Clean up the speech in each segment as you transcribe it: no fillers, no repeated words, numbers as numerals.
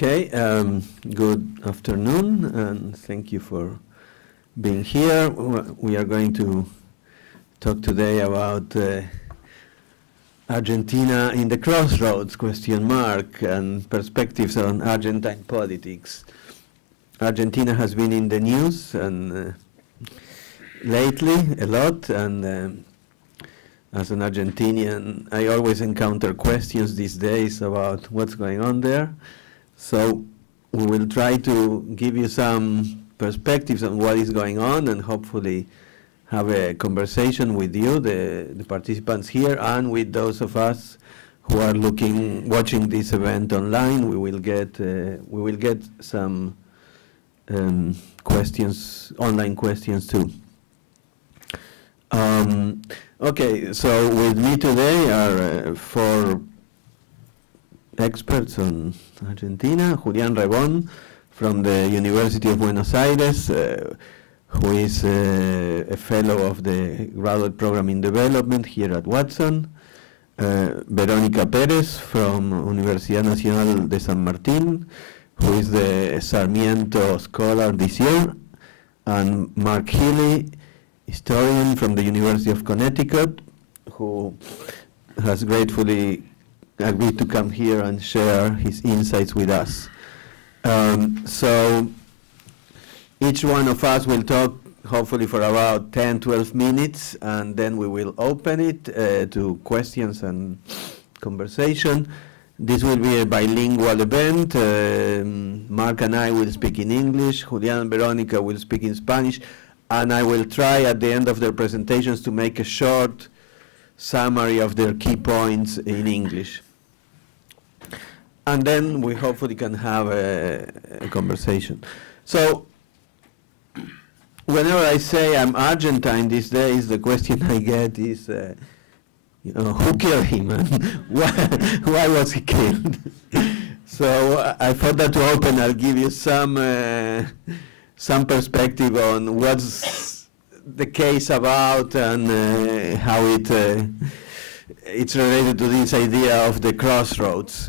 Okay, good afternoon, and thank you for being here. We are going to talk today about Argentina in the crossroads, ? And perspectives on Argentine politics. Argentina has been in the news and lately a lot, and as an Argentinian, I always encounter questions these days about what's going on there. So we will try to give you some perspectives on what is going on and hopefully have a conversation with you, the participants here, and with those of us who are watching this event online. We will get some questions, online questions too. Okay, so with me today are four experts on Argentina. Julián Rebón from the University of Buenos Aires, who is a fellow of the graduate program in development here at Watson. Verónica Pérez from Universidad Nacional de San Martín, who is the Sarmiento Scholar this year. And Mark Healy, historian from the University of Connecticut, who has gratefully agreed to come here and share his insights with us. So each one of us will talk hopefully for about 10-12 minutes, and then we will open it to questions and conversation. This will be a bilingual event. Mark and I will speak in English, Julián and Verónica will speak in Spanish, and I will try at the end of their presentations to make a short summary of their key points in English. And then we hopefully can have a conversation. So whenever I say I'm Argentine these days, the question I get is, who killed him and why was he killed? So I thought that to open, I'll give you some perspective on what's the case about and how it's related to this idea of the crossroads.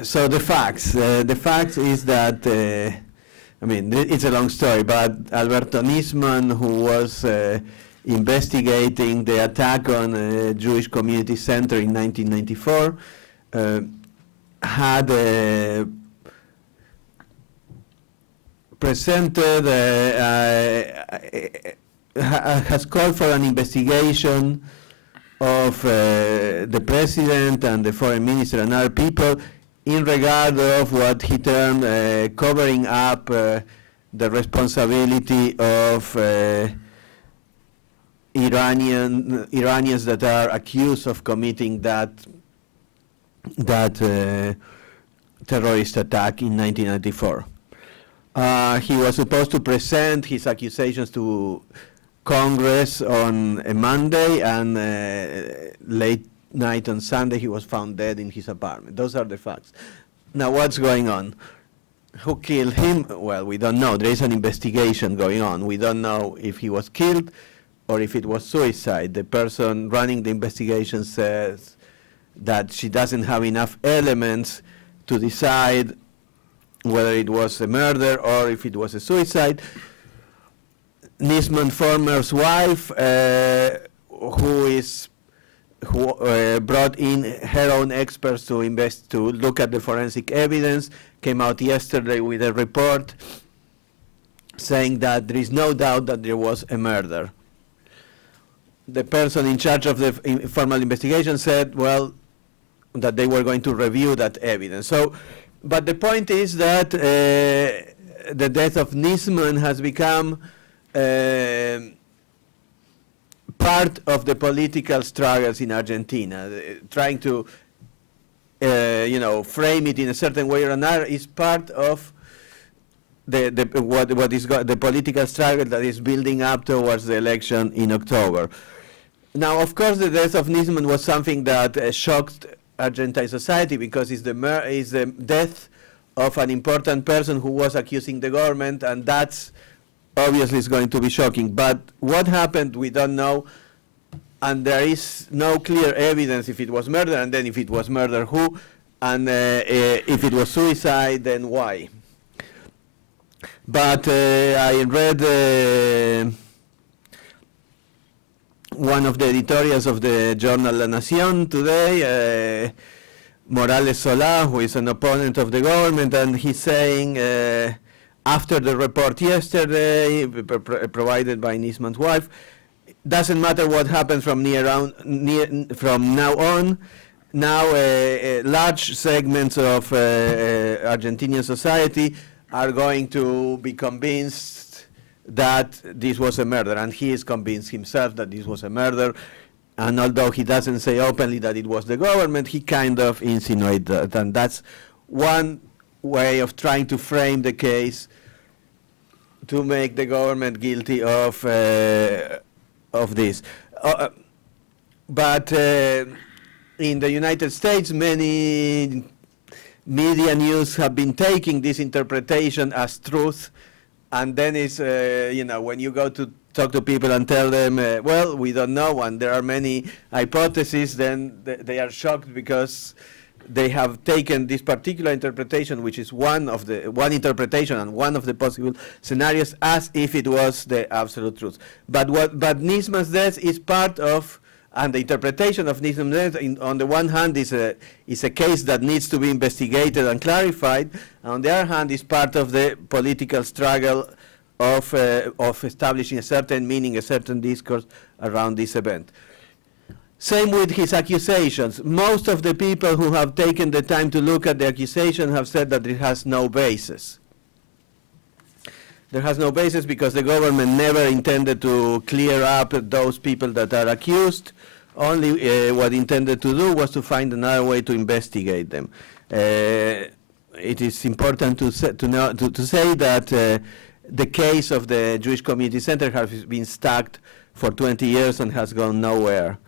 So the facts. The fact is that, it's a long story, but Alberto Nisman, who was investigating the attack on a Jewish community center in 1994, had has called for an investigation of the president and the foreign minister and other people in regard of what he termed covering up the responsibility of Iranians that are accused of committing that terrorist attack in 1994. He was supposed to present his accusations to Congress on a Monday, and late night on Sunday he was found dead in his apartment. Those are the facts. Now what's going on? Who killed him? Well, we don't know. There is an investigation going on. We don't know if he was killed or if it was suicide. The person running the investigation says that she doesn't have enough elements to decide whether it was a murder or if it was a suicide. Nisman Former's wife, who brought in her own experts to look at the forensic evidence, came out yesterday with a report saying that there is no doubt that there was a murder. The person in charge of the formal investigation said, well, that they were going to review that evidence. So, but the point is that the death of Nisman has become part of the political struggles in Argentina. Trying to, frame it in a certain way or another is part of the political struggle that is building up towards the election in October. Now, of course, the death of Nisman was something that shocked Argentine society because it's the death of an important person who was accusing the government, and that's obviously is going to be shocking. But what happened, we don't know, and there is no clear evidence if it was murder, and then if it was murder, who. and if it was suicide, then why? But I read one of the editorials of the journal La Nación today, Morales Solá, who is an opponent of the government, and he's saying, after the report yesterday provided by Nisman's wife, doesn't matter what happens from now on. Now large segments of Argentinian society are going to be convinced that this was a murder, and he is convinced himself that this was a murder. And although he doesn't say openly that it was the government, he kind of insinuates that, and that's one way of trying to frame the case to make the government guilty of this. But in the United States, many media news have been taking this interpretation as truth, and then it's, when you go to talk to people and tell them, well, we don't know, and there are many hypotheses, then they are shocked because they have taken this particular interpretation, which is one interpretation and one of the possible scenarios, as if it was the absolute truth. But Nisman's death is part of, and the interpretation of Nisman's death, on the one hand, is a case that needs to be investigated and clarified. On the other hand, is part of the political struggle of establishing a certain meaning, a certain discourse around this event. Same with his accusations. Most of the people who have taken the time to look at the accusation have said that it has no basis. There has no basis because the government never intended to clear up those people that are accused. Only what intended to do was to find another way to investigate them. It is important to say that the case of the Jewish Community Center has been stuck for 20 years and has gone nowhere.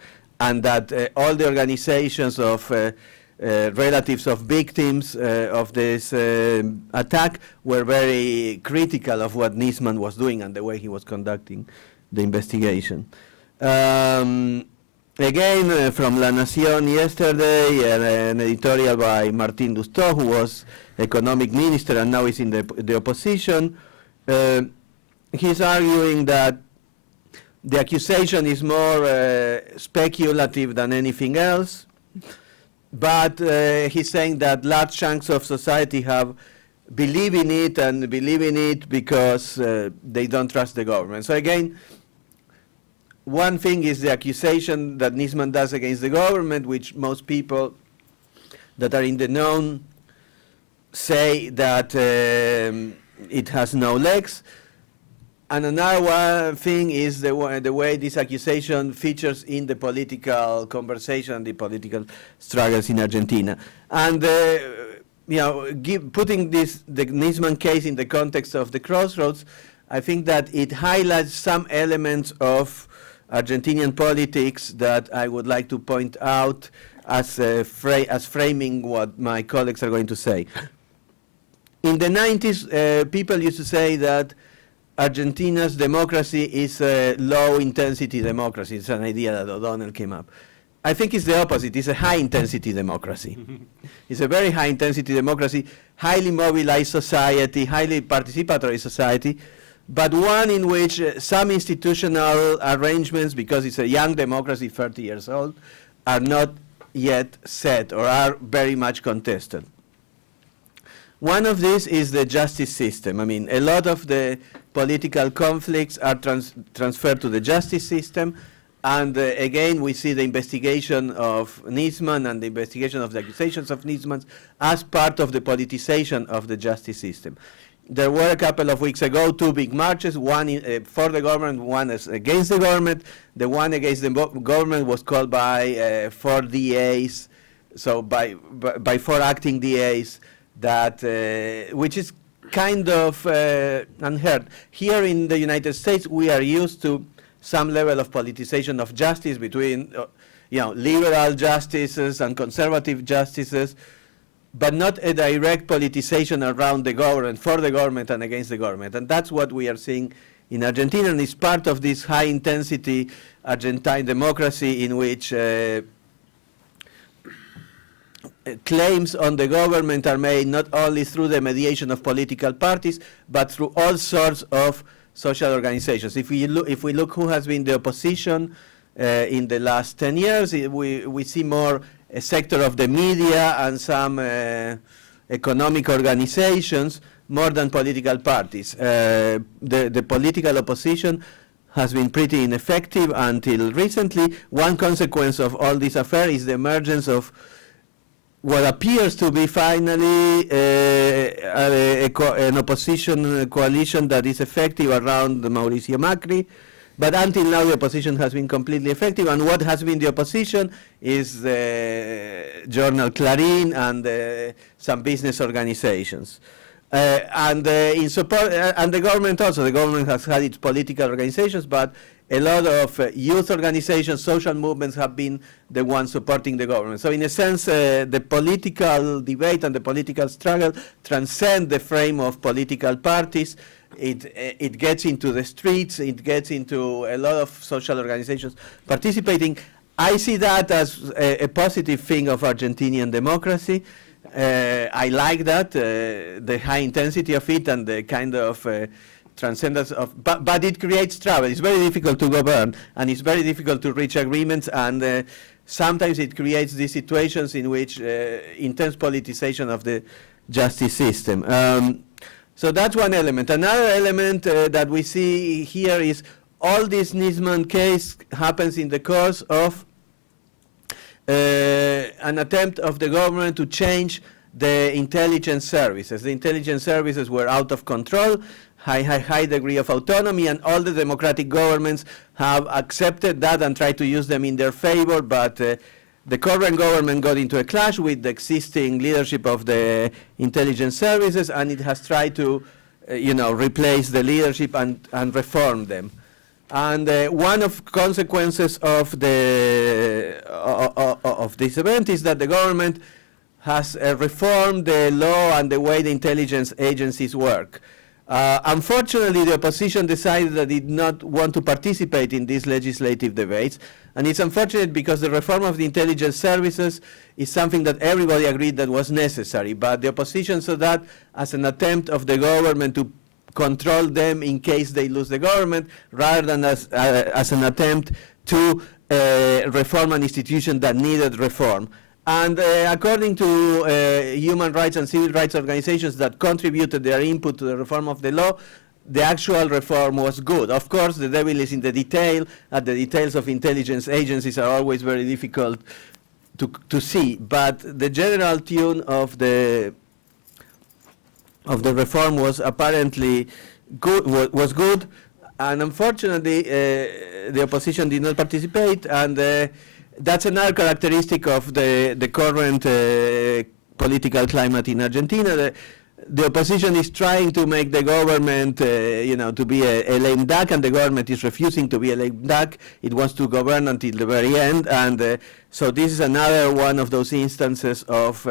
And that all the organizations of relatives of victims of this attack were very critical of what Nisman was doing and the way he was conducting the investigation. Again, from La Nación yesterday, an editorial by Martín Lustó, who was economic minister and now is in the opposition. He's arguing that the accusation is more speculative than anything else, but he's saying that large chunks of society believe in it, and believe in it because they don't trust the government. So again, one thing is the accusation that Nisman does against the government, which most people that are in the know say that it has no legs. And another thing is the way this accusation features in the political conversation, the political struggles in Argentina. And putting the Nisman case in the context of the Crossroads, I think that it highlights some elements of Argentinian politics that I would like to point out as framing what my colleagues are going to say. In the 90s, people used to say that Argentina's democracy is a low-intensity democracy. It's an idea that O'Donnell came up. I think it's the opposite. It's a high-intensity democracy. It's a very high-intensity democracy, highly mobilized society, highly participatory society, but one in which some institutional arrangements, because it's a young democracy, 30 years old, are not yet set or are very much contested. One of these is the justice system. I mean, a lot of the political conflicts are transferred to the justice system, and again, we see the investigation of Nisman and the investigation of the accusations of Nisman as part of the politicization of the justice system. There were a couple of weeks ago 2 big marches, one for the government, one against the government. The one against the government was called by 4 DAs, so by 4 acting DAs, that which is kind of unheard. Here in the United States, we are used to some level of politicization of justice between liberal justices and conservative justices, but not a direct politicization around the government, for the government and against the government. And that's what we are seeing in Argentina, and it's part of this high-intensity Argentine democracy in which claims on the government are made not only through the mediation of political parties, but through all sorts of social organizations. If we look who has been the opposition in the last 10 years, we see more a sector of the media and some economic organizations more than political parties. The political opposition has been pretty ineffective until recently. One consequence of all this affair is the emergence of what appears to be finally an opposition coalition that is effective around Mauricio Macri. But until now, the opposition has been completely effective. And what has been the opposition is the journal Clarín and some business organizations. In support, and the government also. The government has had its political organizations, but a lot of youth organizations, social movements have been the ones supporting the government. So in a sense, the political debate and the political struggle transcend the frame of political parties. It gets into the streets, it gets into a lot of social organizations participating. I see that as a positive thing of Argentinian democracy. I like that, the high intensity of it and the kind of transcendence of, but it creates trouble. It's very difficult to govern, and it's very difficult to reach agreements, and sometimes it creates these situations in which intense politicization of the justice system. So that's one element. Another element that we see here is all this Nisman case happens in the course of an attempt of the government to change the intelligence services. The intelligence services were out of control, high degree of autonomy, and all the democratic governments have accepted that and tried to use them in their favor, but the current government got into a clash with the existing leadership of the intelligence services, and it has tried to replace the leadership and reform them. And one of consequences of this event is that the government has reformed the law and the way the intelligence agencies work. Unfortunately, the opposition decided that it did not want to participate in these legislative debates, and it's unfortunate because the reform of the intelligence services is something that everybody agreed that was necessary, but the opposition saw that as an attempt of the government to control them in case they lose the government, rather than as an attempt to reform an institution that needed reform. And according to human rights and civil rights organizations that contributed their input to the reform of the law, the actual reform was good. Of course, the devil is in the detail, and the details of intelligence agencies are always very difficult to see. But the general tune of the reform was apparently good. Was good, and unfortunately, the opposition did not participate, and that's another characteristic of the current political climate in Argentina. The opposition is trying to make the government, to be a lame duck, and the government is refusing to be a lame duck. It wants to govern until the very end, and so this is another one of those instances of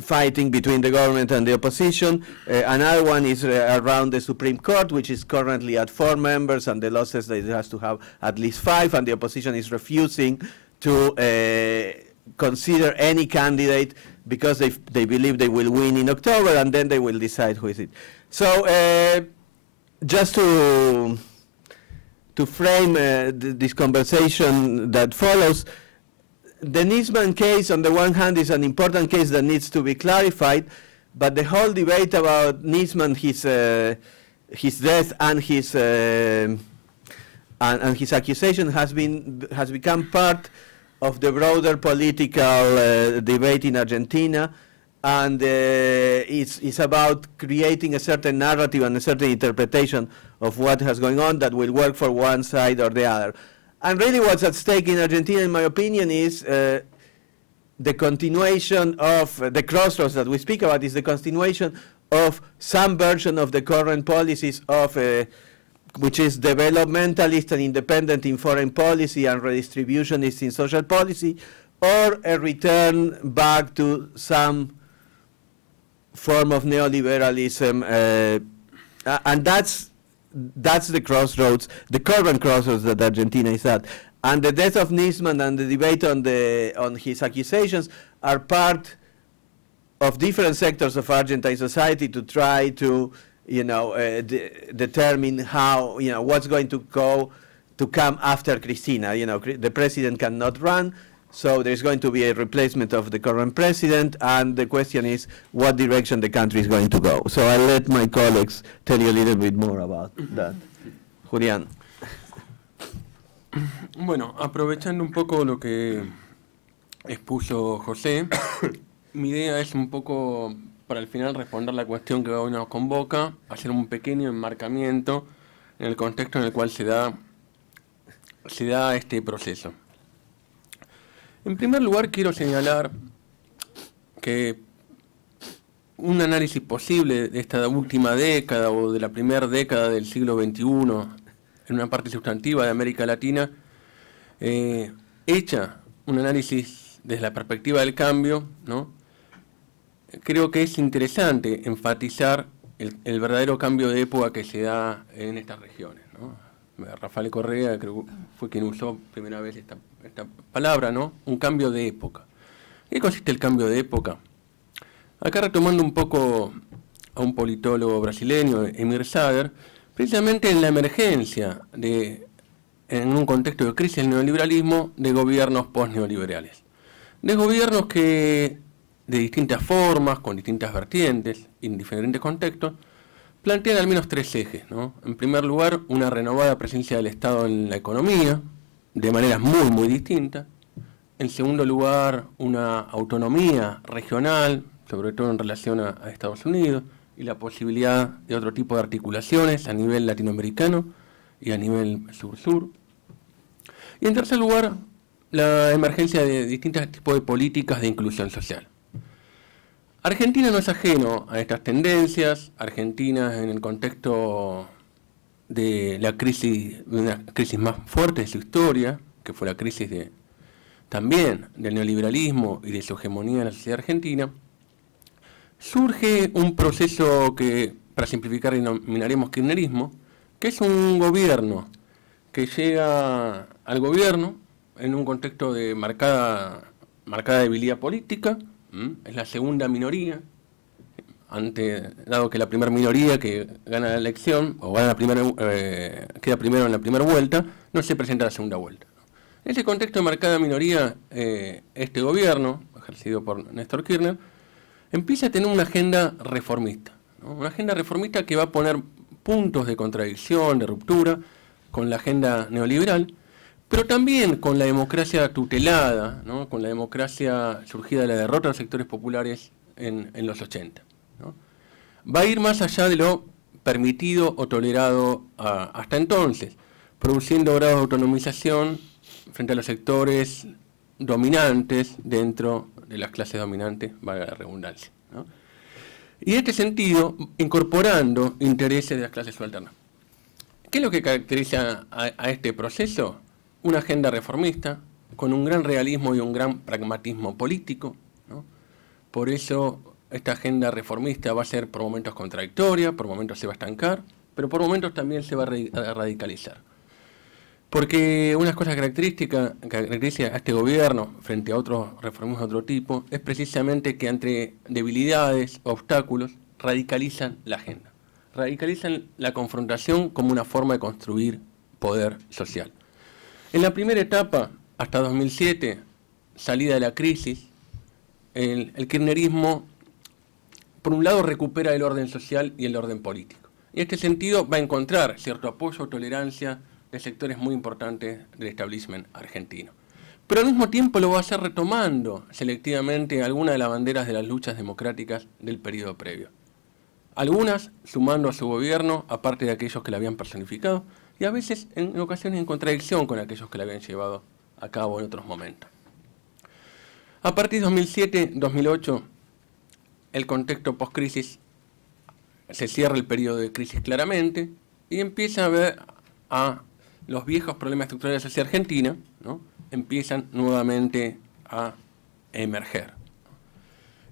fighting between the government and the opposition. Another one is around the Supreme Court, which is currently at 4 members, and the law says that it has to have at least 5, and the opposition is refusing to consider any candidate because they believe they will win in October, and then they will decide who is it. So just to frame this conversation that follows, the Nisman case, on the one hand, is an important case that needs to be clarified, but the whole debate about Nisman, his death, and his accusation has become part of the broader political debate in Argentina, and it's about creating a certain narrative and a certain interpretation of what has going on that will work for one side or the other. And really what's at stake in Argentina, in my opinion, is the continuation of the crossroads that we speak about, is the continuation of some version of the current policies of which is developmentalist and independent in foreign policy and redistributionist in social policy, or a return back to some form of neoliberalism, and that's the crossroads, the current crossroads that Argentina is at. And the death of Nisman and the debate on his accusations are part of different sectors of Argentine society to try to, determine how, what's going to come after Cristina. The president cannot run, so there's going to be a replacement of the current president, and the question is what direction the country is going to go. So I'll let my colleagues tell you a little bit more about that. Julián. Bueno, aprovechando un poco lo que expuso José, mi idea es un poco, para al final responder la cuestión que hoy nos convoca, hacer un pequeño enmarcamiento en el contexto en el cual se da este proceso. En primer lugar, quiero señalar que un análisis posible de esta última década o de la primera década del siglo XXI en una parte sustantiva de América Latina, hecha un análisis desde la perspectiva del cambio, ¿no? Creo que es interesante enfatizar el verdadero cambio de época que se da en estas regiones, ¿no? Rafael Correa creo que fue quien usó primera vez esta palabra, ¿no? Un cambio de época. ¿En qué consiste el cambio de época? Acá retomando un poco a un politólogo brasileño, Emir Sader, precisamente en la emergencia en un contexto de crisis del neoliberalismo, de gobiernos post-neoliberales. De gobiernos que, de distintas formas, con distintas vertientes, en diferentes contextos, plantean al menos tres ejes, ¿no? En primer lugar, una renovada presencia del Estado en la economía, de maneras muy, muy distintas. En segundo lugar, una autonomía regional, sobre todo en relación a Estados Unidos, y la posibilidad de otro tipo de articulaciones a nivel latinoamericano y a nivel sur-sur. Y en tercer lugar, la emergencia de distintos tipos de políticas de inclusión social. Argentina no es ajeno a estas tendencias. Argentina, en el contexto de la crisis, de una crisis más fuerte de su historia, que fue la crisis también del neoliberalismo y de su hegemonía en la sociedad argentina, surge un proceso que, para simplificar, denominaremos kirchnerismo, que es un gobierno que llega al gobierno en un contexto de marcada debilidad política. Es la segunda minoría, dado que la primera minoría que gana la elección, o queda primero en la primera vuelta, no se presenta a la segunda vuelta. En ese contexto de marcada minoría, este gobierno, ejercido por Néstor Kirchner, empieza a tener una agenda reformista, ¿no? Una agenda reformista que va a poner puntos de contradicción, de ruptura, con la agenda neoliberal, pero también con la democracia tutelada, ¿no? Con la democracia surgida de la derrota de los sectores populares en los 80. ¿No? Va a ir más allá de lo permitido o tolerado hasta entonces, produciendo grados de autonomización frente a los sectores dominantes dentro de las clases dominantes, valga la redundancia, ¿no? Y en este sentido, incorporando intereses de las clases subalternas. ¿Qué es lo que caracteriza a este proceso? Una agenda reformista, con un gran realismo y un gran pragmatismo político, ¿no? Por eso esta agenda reformista va a ser por momentos contradictoria, por momentos se va a estancar, pero por momentos también se va a radicalizar. Porque una cosa caracteriza a este gobierno frente a otros reformismos de otro tipo es precisamente que ante debilidades, obstáculos, radicalizan la agenda. Radicalizan la confrontación como una forma de construir poder social. En la primera etapa, hasta 2007, salida de la crisis, el kirchnerismo, por un lado, recupera el orden social y el orden político. En este sentido, va a encontrar cierto apoyo o tolerancia de sectores muy importantes del establishment argentino. Pero al mismo tiempo lo va a hacer retomando selectivamente algunas de las banderas de las luchas democráticas del periodo previo. Algunas sumando a su gobierno, aparte de aquellos que la habían personificado, y a veces en ocasiones en contradicción con aquellos que la habían llevado a cabo en otros momentos. A partir de 2007-2008, el contexto post-crisis se cierra el periodo de crisis claramente y empieza a ver a los viejos problemas estructurales de la sociedad argentina, ¿no? Empiezan nuevamente a emerger.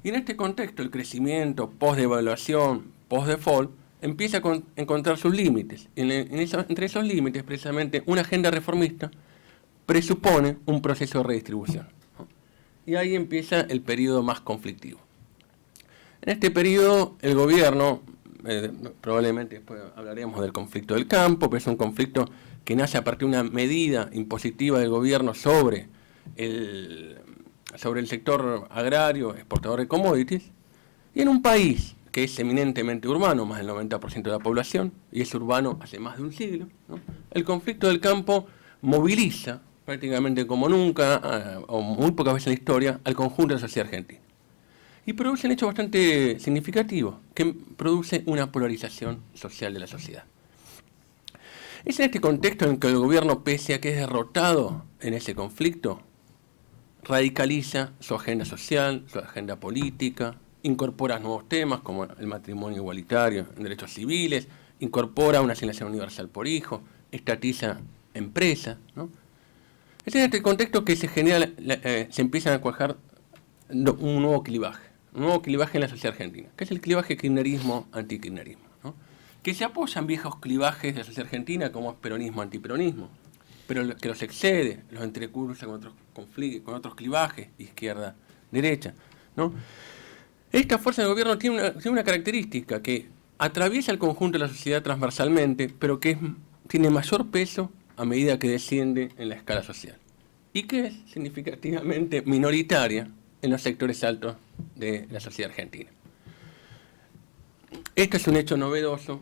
Y en este contexto el crecimiento post-devaluación, post-default, empieza a encontrar sus límites. Entre esos límites, precisamente, una agenda reformista presupone un proceso de redistribución, ¿no? Y ahí empieza el periodo más conflictivo. En este periodo el gobierno, probablemente después hablaremos del conflicto del campo, pero es un conflicto que nace a partir de una medida impositiva del gobierno sobre el sector agrario, exportador de commodities, y en un país que es eminentemente urbano, más del 90% de la población, y es urbano hace más de un siglo, ¿no? El conflicto del campo moviliza prácticamente como nunca, o muy pocas veces en la historia, al conjunto de la sociedad argentina. Y produce un hecho bastante significativo, que produce una polarización social de la sociedad. Es en este contexto en que el gobierno, pese a que es derrotado en ese conflicto, radicaliza su agenda social, su agenda política, incorpora nuevos temas como el matrimonio igualitario en derechos civiles, incorpora una asignación universal por hijo, estatiza empresas, ¿no? Es en este contexto que se empiezan a cuajar un nuevo clivaje en la sociedad argentina, que es el clivaje kirchnerismo-antikirchnerismo, ¿no? Que se apoyan viejos clivajes de la sociedad argentina como es peronismo-antiperonismo, pero que los excede, los entrecruza con otros clivajes, izquierda-derecha, ¿no? Esta fuerza del gobierno tiene una característica que atraviesa el conjunto de la sociedad transversalmente, pero que tiene mayor peso a medida que desciende en la escala social, y que es significativamente minoritaria en los sectores altos de la sociedad argentina. Esto es un hecho novedoso,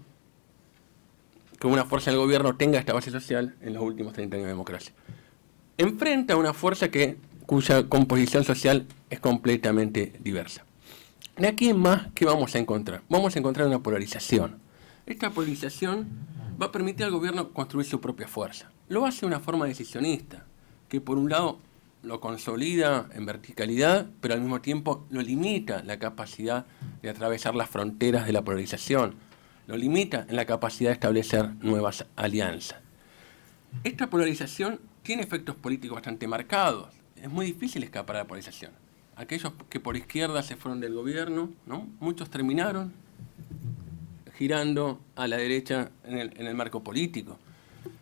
que una fuerza del gobierno tenga esta base social en los últimos 30 años de democracia. Enfrenta a una fuerza cuya composición social es completamente diversa. De aquí en más, ¿qué vamos a encontrar? Vamos a encontrar una polarización. Esta polarización va a permitir al gobierno construir su propia fuerza. Lo hace de una forma decisionista, que por un lado lo consolida en verticalidad, pero al mismo tiempo lo limita la capacidad de atravesar las fronteras de la polarización, lo limita en la capacidad de establecer nuevas alianzas. Esta polarización tiene efectos políticos bastante marcados. Es muy difícil escapar a la polarización. Aquellos que por izquierda se fueron del gobierno, ¿no? Muchos terminaron girando a la derecha en el marco político.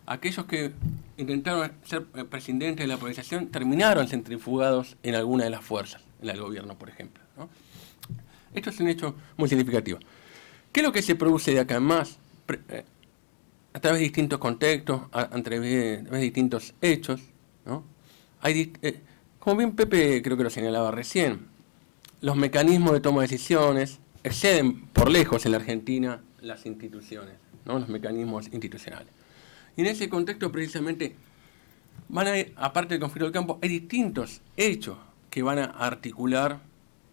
Aquellos que intentaron ser presidentes de la polarización terminaron centrifugados en alguna de las fuerzas, en el gobierno, por ejemplo, ¿no? Esto es un hecho muy significativo. ¿Qué es lo que se produce de acá en más? A través de distintos contextos, a través de distintos hechos, ¿no? Como bien Pepe creo que lo señalaba recién, los mecanismos de toma de decisiones exceden por lejos en la Argentina las instituciones, ¿no? Los mecanismos institucionales. Y en ese contexto precisamente aparte del conflicto del campo, hay distintos hechos que van a articular,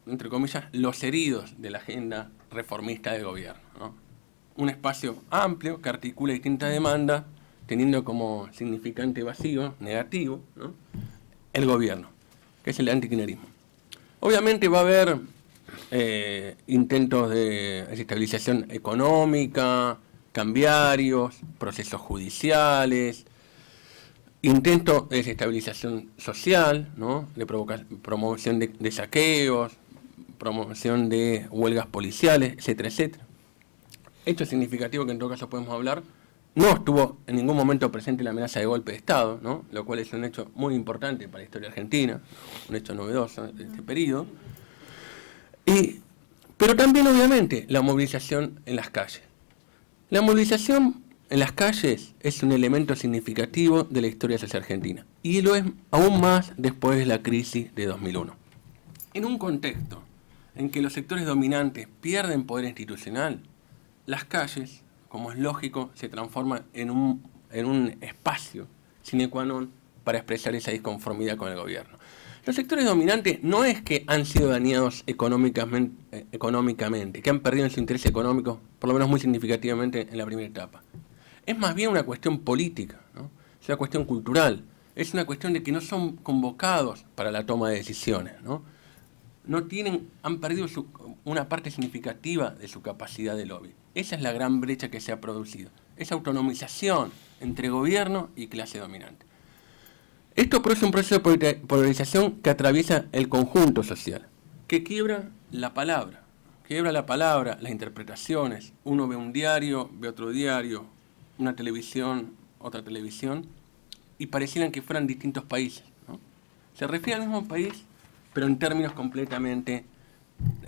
entre comillas, los heridos de la agenda reformista del gobierno, ¿no? Un espacio amplio que articula distintas demandas, teniendo como significante vacío, negativo, ¿no? El gobierno, que es el antikirchnerismo. Obviamente va a haber intentos de desestabilización económica, cambiarios, procesos judiciales, intentos de desestabilización social, ¿no? De promoción de saqueos, promoción de huelgas policiales, etcétera, etcétera. Hecho significativo que en todo caso podemos hablar, no estuvo en ningún momento presente la amenaza de golpe de Estado, ¿no? Lo cual es un hecho muy importante para la historia argentina, un hecho novedoso de este periodo. Pero también, obviamente, la movilización en las calles. La movilización en las calles es un elemento significativo de la historia social argentina, y lo es aún más después de la crisis de 2001. En un contexto en que los sectores dominantes pierden poder institucional, las calles, como es lógico, se transforman en un espacio sine qua non para expresar esa disconformidad con el gobierno. Los sectores dominantes no es que han sido dañados económicamente, que han perdido su interés económico, por lo menos muy significativamente en la primera etapa. Es más bien una cuestión política, ¿no? Es una cuestión cultural, es una cuestión de que no son convocados para la toma de decisiones, ¿no? Han perdido una parte significativa de su capacidad de lobby. Esa es la gran brecha que se ha producido, esa autonomización entre gobierno y clase dominante. Esto produce un proceso de polarización que atraviesa el conjunto social, que quiebra la palabra, las interpretaciones. Uno ve un diario, ve otro diario, una televisión, otra televisión, y parecieran que fueran distintos países, ¿no? Se refiere al mismo país, pero en términos completamente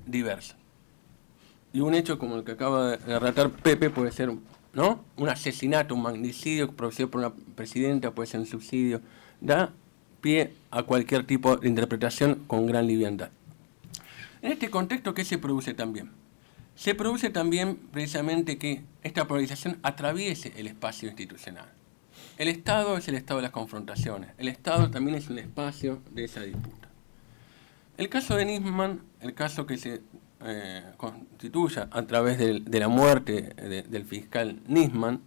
diversos. Y un hecho como el que acaba de relatar Pepe puede ser, ¿no?, un asesinato, un magnicidio producido por una presidenta, puede ser un subsidio, da pie a cualquier tipo de interpretación con gran liviandad. En este contexto, ¿qué se produce también? Se produce también precisamente que esta polarización atraviese el espacio institucional. El Estado es el estado de las confrontaciones. El Estado también es un espacio de esa disputa. El caso de Nisman, el caso que se constituya a través de la muerte del fiscal Nisman,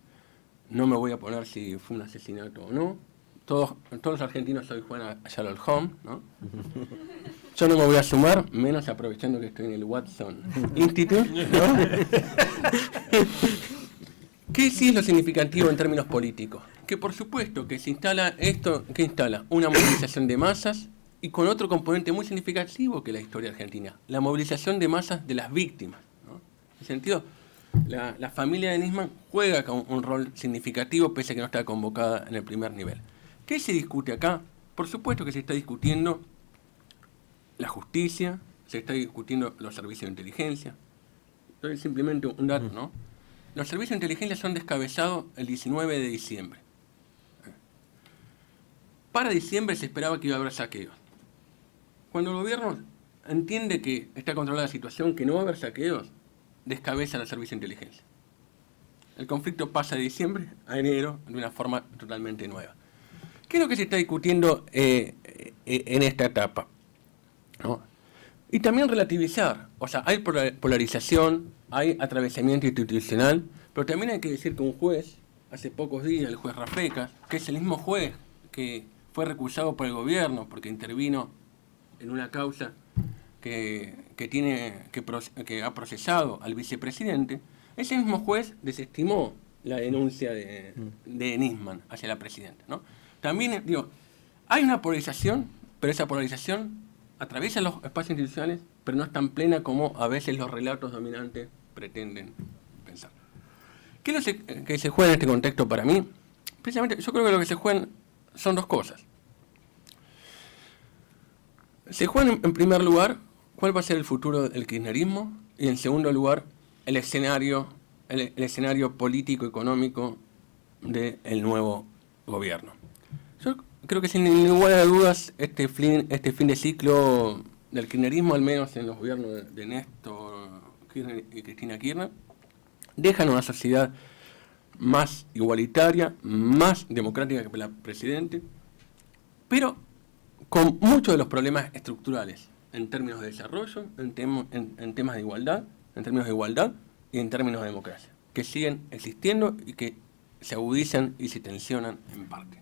no me voy a poner si fue un asesinato o no. Todos los argentinos hoy juegan a Sherlock Holmes, ¿no? Yo no me voy a sumar, menos aprovechando que estoy en el Watson Institute, ¿no? ¿Qué sí es lo significativo en términos políticos? Que por supuesto que se instala esto, que instala una movilización de masas y con otro componente muy significativo que la historia argentina, la movilización de masas de las víctimas, ¿no? En ese sentido, la familia de Nisman juega con un rol significativo pese a que no está convocada en el primer nivel. ¿Qué se discute acá? Por supuesto que se está discutiendo la justicia, se está discutiendo los servicios de inteligencia. Entonces, simplemente un dato, ¿no? Los servicios de inteligencia son descabezados el 19 de diciembre. Para diciembre se esperaba que iba a haber saqueos. Cuando el gobierno entiende que está controlada la situación, que no va a haber saqueos, descabeza los servicios de inteligencia. El conflicto pasa de diciembre a enero de una forma totalmente nueva. ¿Qué es lo que se está discutiendo en esta etapa? ¿No? Y también relativizar, o sea, hay polarización, hay atravesamiento institucional, pero también hay que decir que un juez, hace pocos días, el juez Rafecas, que es el mismo juez que fue recusado por el gobierno porque intervino en una causa que ha procesado al vicepresidente, ese mismo juez desestimó la denuncia de Nisman hacia la presidenta, ¿no? También, digo, hay una polarización, pero esa polarización atraviesa los espacios institucionales, pero no es tan plena como a veces los relatos dominantes pretenden pensar. ¿Qué es lo que se juega en este contexto para mí? Precisamente, yo creo que lo que se juegan son dos cosas. Se juega en primer lugar cuál va a ser el futuro del kirchnerismo y en segundo lugar el escenario político-económico del nuevo gobierno. Yo creo que sin ninguna duda este fin de ciclo del kirchnerismo, al menos en los gobiernos de Néstor Kirchner y Cristina Kirchner, dejan una sociedad más igualitaria, más democrática que la presidente, pero con muchos de los problemas estructurales en términos de desarrollo, en temas de igualdad, en términos de igualdad y en términos de democracia, que siguen existiendo y que se agudizan y se tensionan en parte.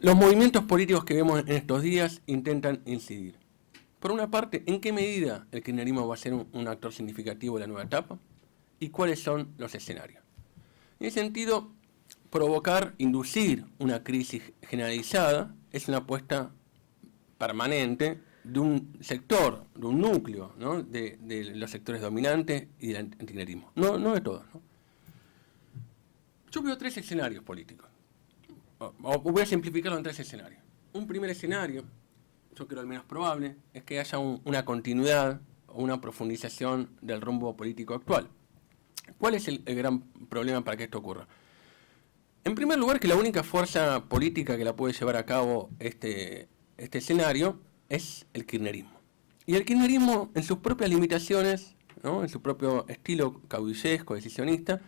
Los movimientos políticos que vemos en estos días intentan incidir. Por una parte, ¿en qué medida el kirchnerismo va a ser un actor significativo de la nueva etapa? ¿Y cuáles son los escenarios? En ese sentido, inducir una crisis generalizada es una apuesta permanente de un sector, de un núcleo, ¿no?, de los sectores dominantes y del antikirchnerismo. No de todos, ¿no? Yo veo tres escenarios políticos. Voy a simplificarlo en tres escenarios. Un primer escenario, yo creo el menos probable, es que haya una continuidad o una profundización del rumbo político actual. ¿Cuál es el gran problema para que esto ocurra? En primer lugar, que la única fuerza política que la puede llevar a cabo este escenario es el kirchnerismo. Y el kirchnerismo, en sus propias limitaciones, ¿no?, en su propio estilo caudillesco, decisionista,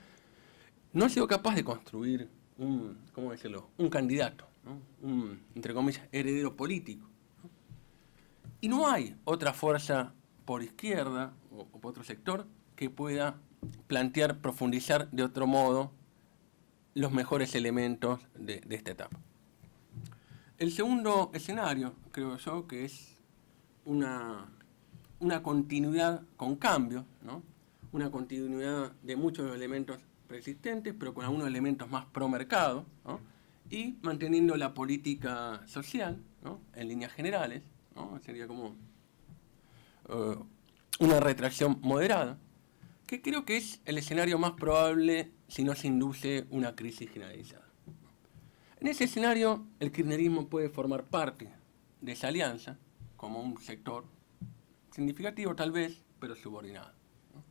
no ha sido capaz de construir un candidato, ¿no?, un, entre comillas, heredero político, ¿no? Y no hay otra fuerza por izquierda o por otro sector que pueda plantear, profundizar de otro modo los mejores elementos de esta etapa. El segundo escenario, creo yo, que es una continuidad con cambios, ¿no?, una continuidad de muchos elementos preexistentes, pero con algunos elementos más pro mercado, ¿no?, y manteniendo la política social, ¿no?, en líneas generales, ¿no?, sería como una retracción moderada. que creo que es el escenario más probable si no se induce una crisis generalizada. En ese escenario, el kirchnerismo puede formar parte de esa alianza como un sector significativo tal vez, pero subordinado, ¿no?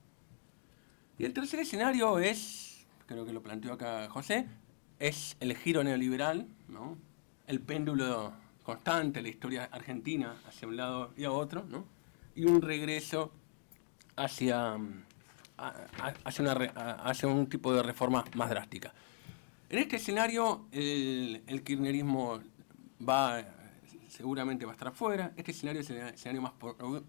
Y el tercer escenario es, creo que lo planteó acá José, es el giro neoliberal, ¿no? El péndulo constante de la historia argentina hacia un lado y a otro, ¿no? Y un regreso hacia un tipo de reforma más drástica. En este escenario, el kirchnerismo seguramente va a estar fuera. Este escenario es el escenario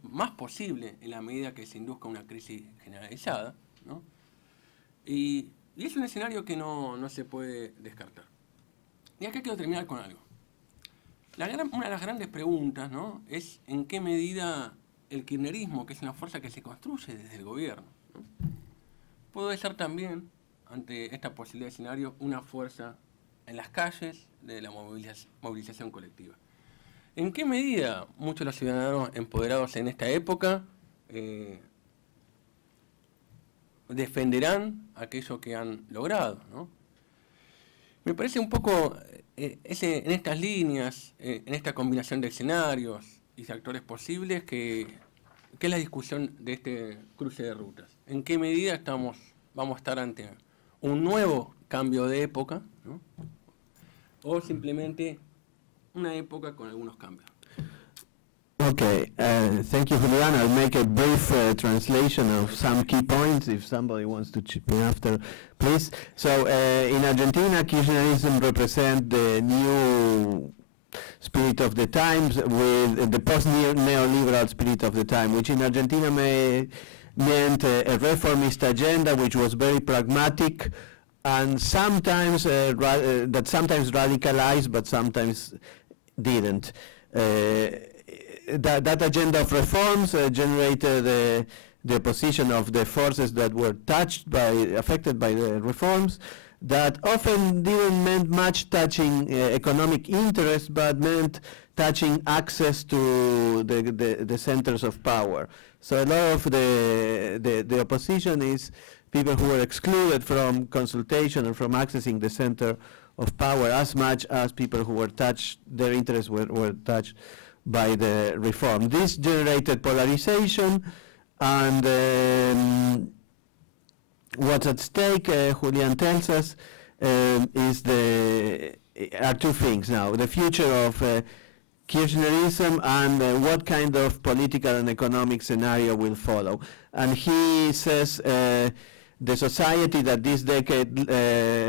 más posible en la medida que se induzca una crisis generalizada, ¿no? Y es un escenario que no se puede descartar. Y acá quiero terminar con algo. Una de las grandes preguntas, ¿no?, es en qué medida el kirchnerismo, que es una fuerza que se construye desde el gobierno, ¿no?, puede ser también, ante esta posibilidad de escenario, una fuerza en las calles de la movilización colectiva. ¿En qué medida muchos de los ciudadanos empoderados en esta época defenderán aquello que han logrado, ¿no? Me parece un poco en estas líneas, en esta combinación de escenarios y de actores posibles, que es la discusión de este cruce de rutas. ¿En qué medida vamos a estar ante un nuevo cambio de época, ¿no?, o simplemente una época con algunos cambios? Okay, thank you, Julian. I'll make a brief translation of some key points if somebody wants to chip in after, please. So, in Argentina, Kirchnerism represents the new spirit of the times with the post-neoliberal spirit of the time, which in Argentina meant a reformist agenda which was very pragmatic and sometimes sometimes radicalized, but sometimes didn't. That agenda of reforms generated the opposition of the forces that were affected by the reforms, that often didn't mean much touching economic interest, but meant touching access to the centers of power. So a lot of the opposition is people who were excluded from consultation and from accessing the center of power as much as people who were their interests were touched by the reform. This generated polarization, and what's at stake, Julian tells us, are two things now: the future of Kirchnerism and what kind of political and economic scenario will follow. And he says the society that this decade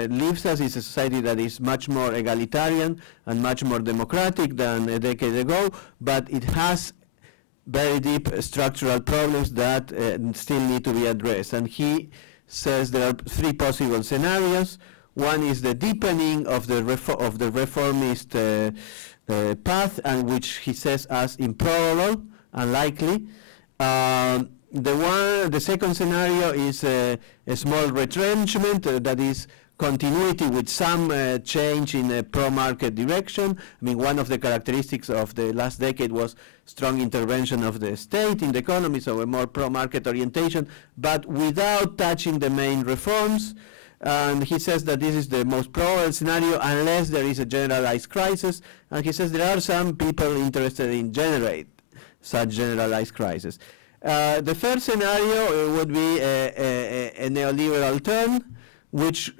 leaves us is a society that is much more egalitarian and much more democratic than a decade ago, but it has very deep structural problems that still need to be addressed. And he says there are three possible scenarios. One is the deepening of the reformist path, and which he says as improbable, unlikely. The second scenario is a small retrenchment, that is continuity with some change in a pro-market direction. I mean, one of the characteristics of the last decade was strong intervention of the state in the economy, so a more pro-market orientation, but without touching the main reforms. And he says that this is the most probable scenario unless there is a generalized crisis. And he says there are some people interested in generate such generalized crisis. The third scenario would be a neoliberal turn, which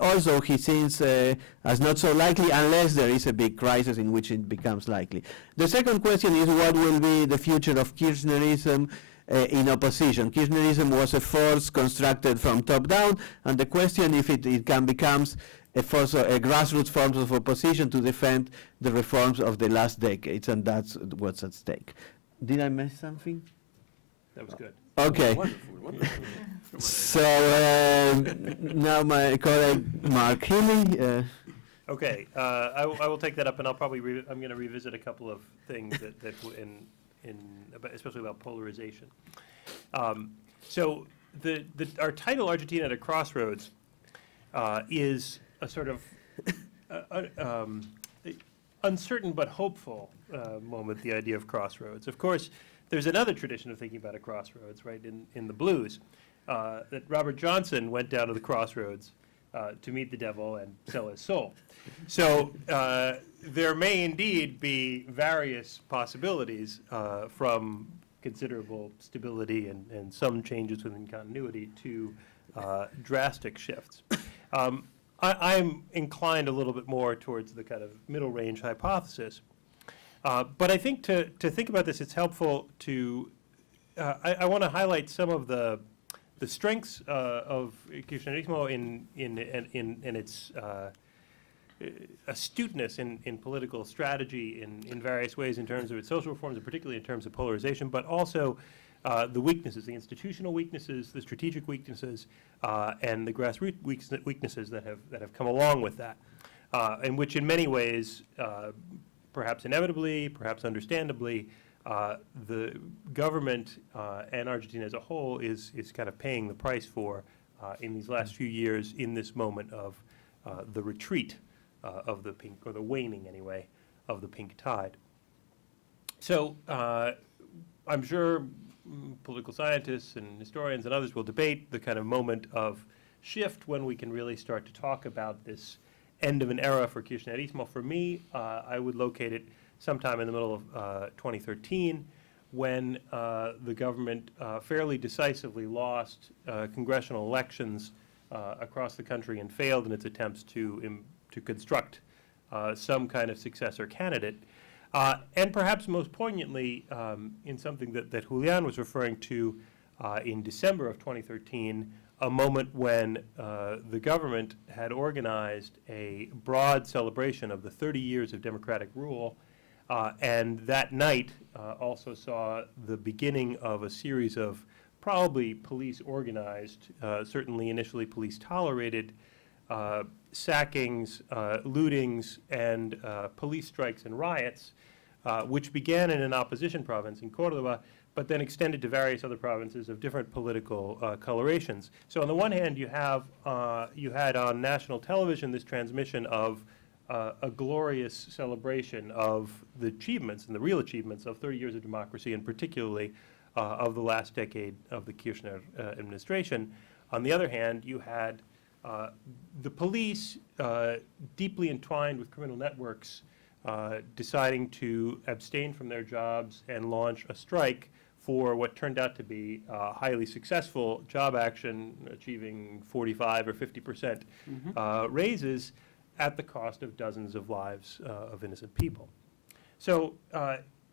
also he sees as not so likely unless there is a big crisis in which it becomes likely. The second question is what will be the future of Kirchnerism in opposition. Kirchnerism was a force constructed from top down, and the question if it can becomes a grassroots form of opposition to defend the reforms of the last decades, and that's what's at stake. Did I miss something? That was good. Okay. Wonderful. So now my colleague Mark Healy. Okay, I will take that up, and I'll probably I'm going to revisit a couple of things that especially about polarization. So our title, Argentina at a Crossroads, is a sort of uncertain but hopeful moment. The idea of crossroads. Of course, there's another tradition of thinking about a crossroads, right? In the blues, that Robert Johnson went down to the crossroads to meet the devil and sell his soul. So there may indeed be various possibilities from considerable stability and some changes within continuity to drastic shifts. I'm inclined a little bit more towards the kind of middle range hypothesis. But I think to think about this, it's helpful to, I want to highlight some of the strengths of Kirchnerismo in its astuteness in political strategy in various ways in terms of its social reforms, and particularly in terms of polarization, but also the weaknesses, the institutional weaknesses, the strategic weaknesses, and the grassroots weaknesses that have come along with that, and which in many ways, perhaps inevitably, perhaps understandably, the government and Argentina as a whole is kind of paying the price for in these last few years in this moment of the retreat of the pink, or the waning anyway, of the pink tide. So I'm sure political scientists and historians and others will debate the kind of moment of shift when we can really start to talk about this end of an era for Kirchnerismo. For me, I would locate it sometime in the middle of 2013, when the government fairly decisively lost congressional elections across the country and failed in its attempts to construct some kind of successor candidate. And perhaps most poignantly, in something that Julian was referring to in December of 2013, a moment when the government had organized a broad celebration of the 30 years of democratic rule, and that night also saw the beginning of a series of probably police-organized, certainly initially police-tolerated, sackings, lootings, and police strikes and riots, which began in an opposition province in Córdoba, but then extended to various other provinces of different political colorations. So on the one hand, you had on national television this transmission of a glorious celebration of the achievements and the real achievements of 30 years of democracy, and particularly of the last decade of the Kirchner administration. On the other hand, you had the police, deeply entwined with criminal networks, deciding to abstain from their jobs and launch a strike for what turned out to be highly successful job action, achieving 45 or 50% raises at the cost of dozens of lives of innocent people. So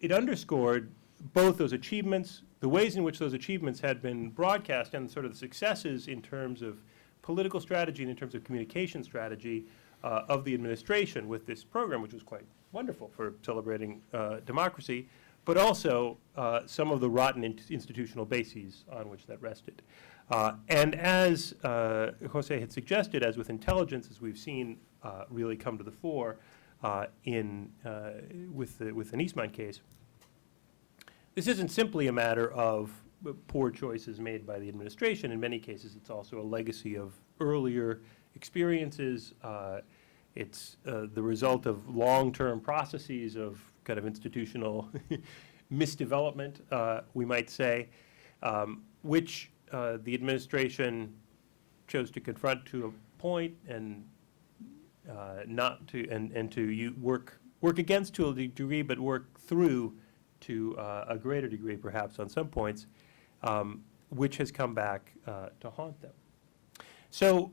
it underscored both those achievements, the ways in which those achievements had been broadcast, and sort of the successes in terms of political strategy and in terms of communication strategy of the administration with this program, which was quite wonderful for celebrating democracy, but also some of the rotten institutional bases on which that rested. And as Jose had suggested, as with intelligence, as we've seen really come to the fore with the Nisman case, this isn't simply a matter of poor choices made by the administration. In many cases, it's also a legacy of earlier experiences. It's the result of long-term processes of kind of institutional misdevelopment, we might say, which the administration chose to confront to a point and not to, and to work against to a degree, but work through to a greater degree, perhaps on some points, which has come back to haunt them. So,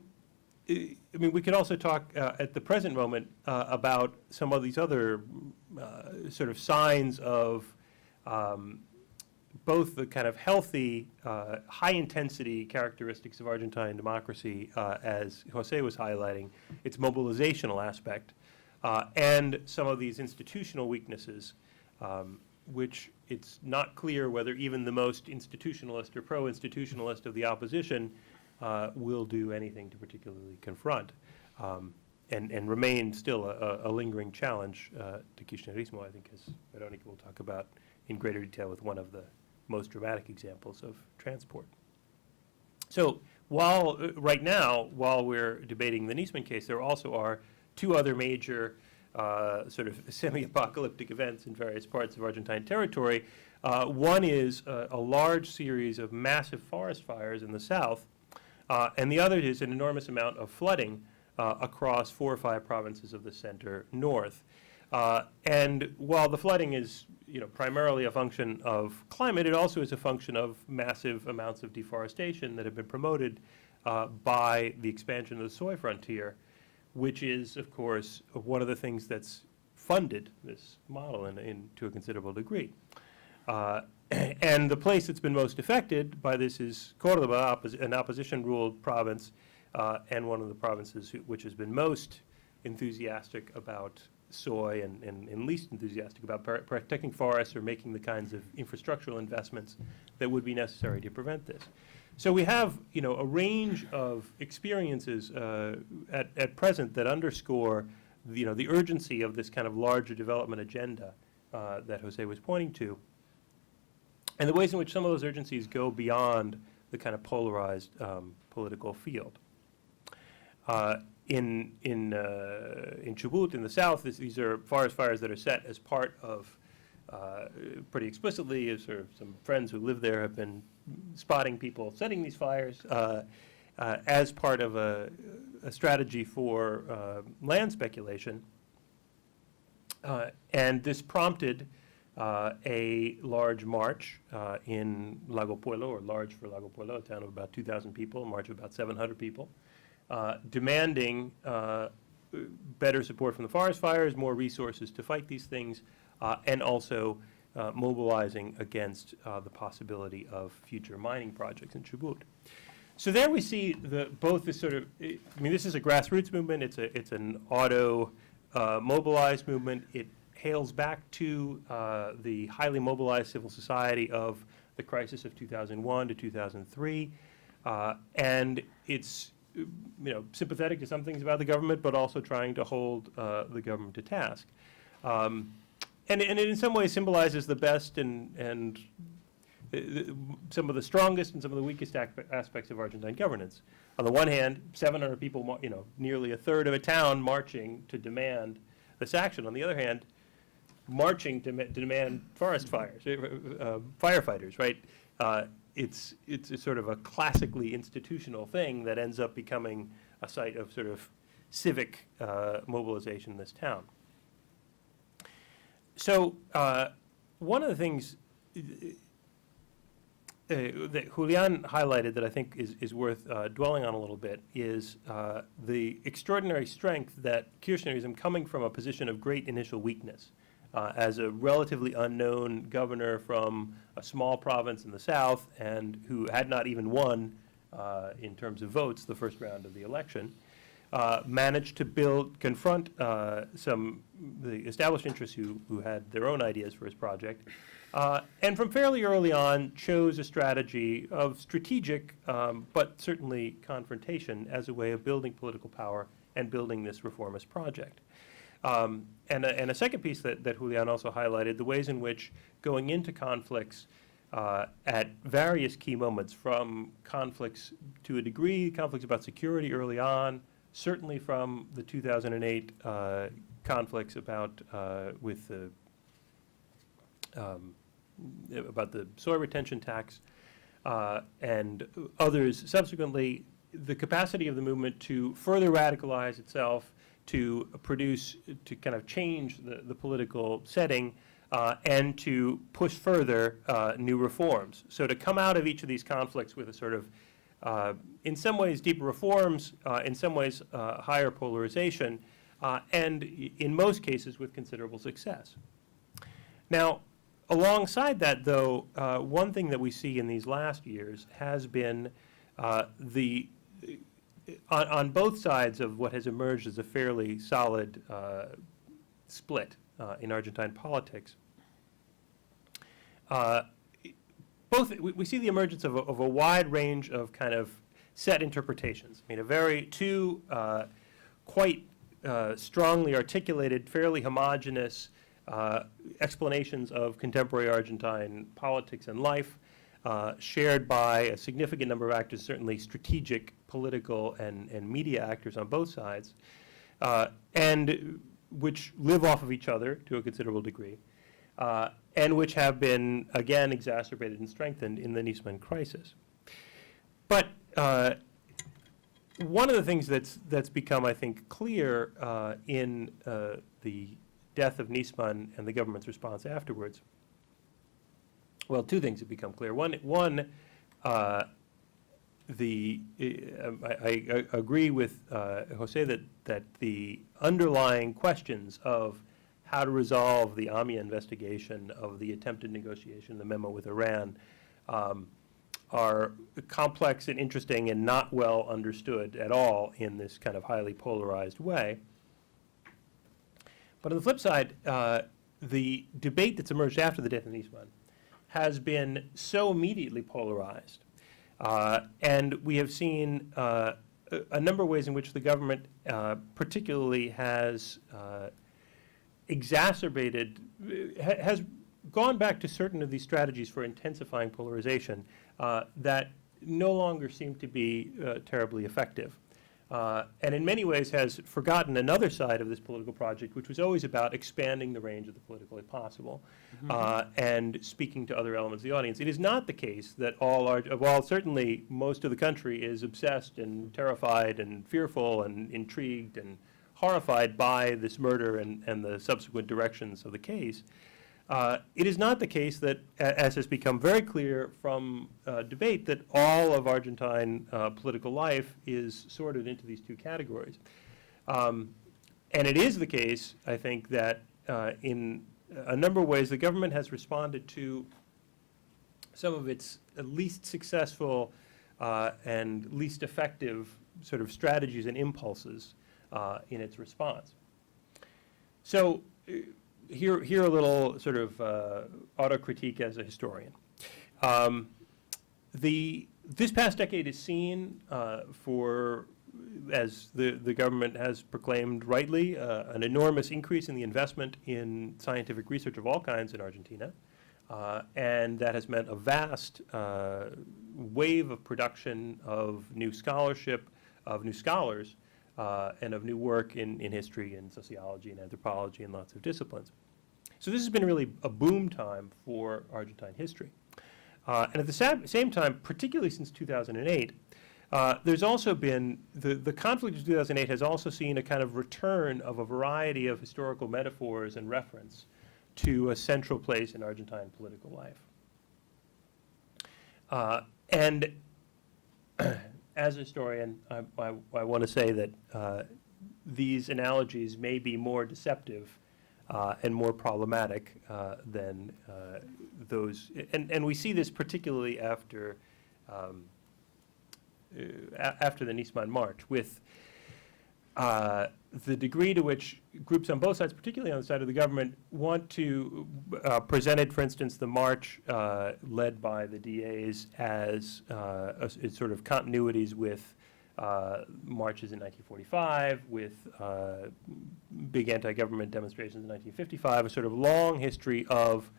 I mean, we could also talk at the present moment about some of these other sort of signs of both the kind of healthy, high-intensity characteristics of Argentine democracy, as Jose was highlighting, its mobilizational aspect, and some of these institutional weaknesses, which it's not clear whether even the most institutionalist or pro-institutionalist of the opposition will do anything to particularly confront, and remain still a lingering challenge to Kirchnerismo, I think, as Veronica will talk about in greater detail with one of the most dramatic examples of transport. So while right now, while we're debating the Nisman case, there also are two other major sort of semi-apocalyptic events in various parts of Argentine territory, One is a large series of massive forest fires in the south, and the other is an enormous amount of flooding across 4 or 5 provinces of the center north. And while the flooding is, primarily a function of climate, it also is a function of massive amounts of deforestation that have been promoted by the expansion of the soy frontier, which is, of course, one of the things that's funded this model to a considerable degree. And the place that's been most affected by this is Cordoba, an opposition-ruled province, and one of the provinces which has been most enthusiastic about soy and least enthusiastic about protecting forests or making the kinds of infrastructural investments that would be necessary to prevent this. So we have, a range of experiences at present that underscore, the urgency of this kind of larger development agenda that Jose was pointing to, and the ways in which some of those urgencies go beyond the kind of polarized political field. In Chubut, in the south, these are forest fires that are set as part of, pretty explicitly, as sort of some friends who live there have been spotting people setting these fires as part of a strategy for land speculation. And this prompted a large march in Lago Puelo, or large for Lago Puelo, a town of about 2,000 people, a march of about 700 people. Demanding better support from the forest fires, more resources to fight these things, and also mobilizing against the possibility of future mining projects in Chubut. So there we see both this sort of, this is a grassroots movement, it's an mobilized movement. It hails back to the highly mobilized civil society of the crisis of 2001 to 2003, and it's sympathetic to some things about the government, but also trying to hold the government to task. And it in some ways symbolizes the best and some of the strongest and some of the weakest aspects of Argentine governance. On the one hand, 700 people, nearly a third of a town marching to demand this action. On the other hand, marching to demand forest fires, firefighters, right? It's a sort of a classically institutional thing that ends up becoming a site of sort of civic mobilization in this town. So one of the things that Julian highlighted that I think is worth dwelling on a little bit is the extraordinary strength that Kirchnerism, coming from a position of great initial weakness, as a relatively unknown governor from a small province in the south and who had not even won, in terms of votes, the first round of the election, managed to confront the established interests who had their own ideas for his project, and from fairly early on chose a strategy of strategic, but certainly confrontation as a way of building political power and building this reformist project. And a second piece that Julian also highlighted, the ways in which going into conflicts at various key moments, from conflicts to a degree, conflicts about security early on, certainly from the 2008 conflicts about the soy retention tax, and others subsequently, the capacity of the movement to further radicalize itself, to kind of change the political setting, and to push further new reforms. So to come out of each of these conflicts with a sort of, in some ways, deeper reforms, in some ways, higher polarization, and in most cases with considerable success. Now, alongside that, though, one thing that we see in these last years has been on both sides of what has emerged as a fairly solid split in Argentine politics. We see the emergence of a wide range of kind of set interpretations. Two quite strongly articulated, fairly homogeneous explanations of contemporary Argentine politics and life, shared by a significant number of actors, certainly strategic, political, and media actors on both sides, and which live off of each other to a considerable degree. and which have been, again, exacerbated and strengthened in the Nisman crisis. But one of the things that's become, I think, clear in the death of Nisman and the government's response afterwards, well, two things have become clear. One, I agree with Jose that the underlying questions of how to resolve the AMIA investigation of the attempted negotiation, the memo with Iran, are complex and interesting and not well understood at all in this kind of highly polarized way. But on the flip side, the debate that's emerged after the death of Nisman has been so immediately polarized. And we have seen a number of ways in which the government particularly has exacerbated, has gone back to certain of these strategies for intensifying polarization that no longer seem to be terribly effective. And in many ways has forgotten another side of this political project, which was always about expanding the range of the politically possible and speaking to other elements of the audience. It is not the case that while certainly most of the country is obsessed and terrified and fearful and intrigued and horrified by this murder and the subsequent directions of the case, it is not the case that, as has become very clear from debate, that all of Argentine political life is sorted into these two categories. And it is the case, I think, that in a number of ways the government has responded to some of its least successful and least effective sort of strategies and impulses in its response. So here a little sort of autocritique as a historian. This past decade is seen for, as the government has proclaimed rightly, an enormous increase in the investment in scientific research of all kinds in Argentina. And that has meant a vast wave of production of new scholarship, of new scholars, and of new work in history and sociology and anthropology and lots of disciplines. So this has been really a boom time for Argentine history. And at the same time, particularly since 2008, there's also been, the conflict of 2008 has also seen a kind of return of a variety of historical metaphors and reference to a central place in Argentine political life. And as a historian, I want to say that these analogies may be more deceptive and more problematic than those, and we see this particularly after after the Nisman March, with the degree to which groups on both sides, particularly on the side of the government, want to presented, for instance, the march led by the DAs as sort of continuities with marches in 1945, with big anti-government demonstrations in 1955, a sort of long history of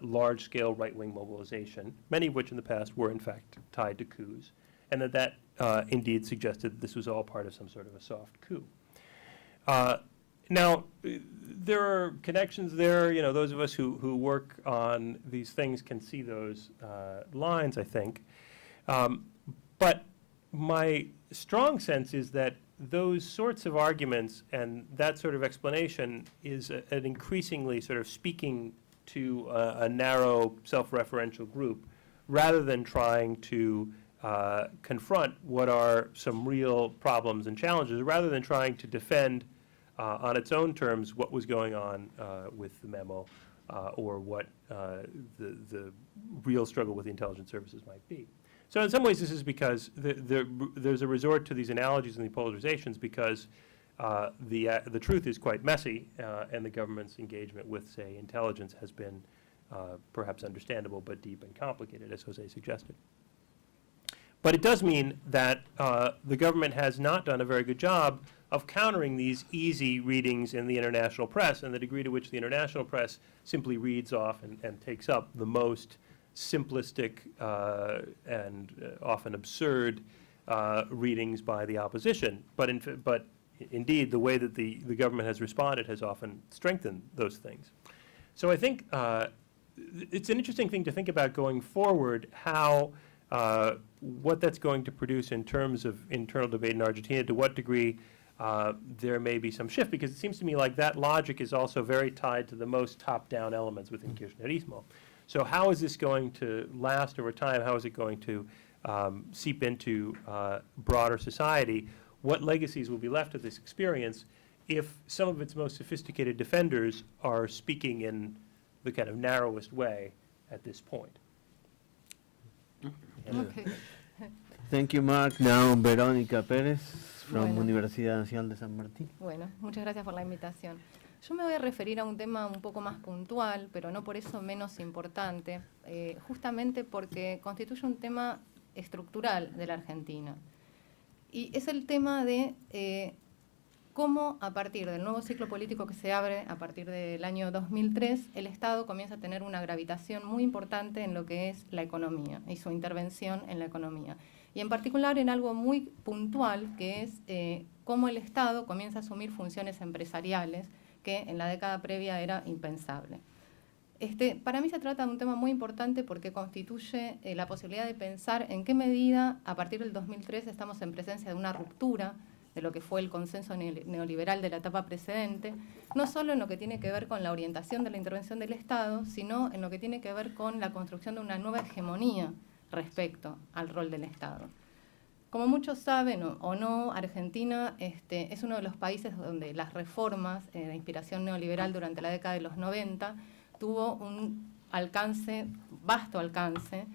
large-scale right-wing mobilization, many of which in the past were in fact tied to coups, and that indeed suggested this was all part of some sort of a soft coup. Now, there are connections there. You know, those of us who work on these things can see those lines, I think. But my strong sense is that those sorts of arguments and that sort of explanation is an increasingly sort of speaking to a narrow self-referential group rather than trying to confront what are some real problems and challenges, rather than trying to defend on its own terms what was going on with the memo or what the real struggle with the intelligence services might be. So in some ways this is because there's a resort to these analogies and the polarizations because the truth is quite messy and the government's engagement with, say, intelligence has been perhaps understandable but deep and complicated, as Jose suggested. But it does mean that the government has not done a very good job of countering these easy readings in the international press, and the degree to which the international press simply reads off and takes up the most simplistic and often absurd readings by the opposition. But indeed, the way that the government has responded has often strengthened those things. So I think it's an interesting thing to think about going forward, how what that's going to produce in terms of internal debate in Argentina, to what degree there may be some shift, because it seems to me like that logic is also very tied to the most top-down elements within Kirchnerismo. So how is this going to last over time? How is it going to seep into broader society? What legacies will be left of this experience if some of its most sophisticated defenders are speaking in the kind of narrowest way at this point? Okay. Thank you, Mark. Now, Verónica Pérez from Bueno. Universidad Nacional de San Martín. Bueno, muchas gracias por la invitación. Yo me voy a referir a un tema un poco más puntual, pero no por eso menos importante, justamente porque constituye un tema estructural de la Argentina. Y es el tema de cómo, a partir del nuevo ciclo político que se abre a partir del año 2003, el Estado comienza a tener una gravitación muy importante en lo que es la economía y su intervención en la economía. Y en particular en algo muy puntual, que es cómo el Estado comienza a asumir funciones empresariales que en la década previa era impensable. Para mí se trata de un tema muy importante porque constituye la posibilidad de pensar en qué medida, a partir del 2003, estamos en presencia de una ruptura de lo que fue el consenso neoliberal de la etapa precedente, no solo en lo que tiene que ver con la orientación de la intervención del Estado, sino en lo que tiene que ver con la construcción de una nueva hegemonía respecto al rol del Estado. Como muchos saben o no, Argentina es uno de los países donde las reformas de inspiración neoliberal durante la década de los 90 tuvo un alcance, vasto alcance,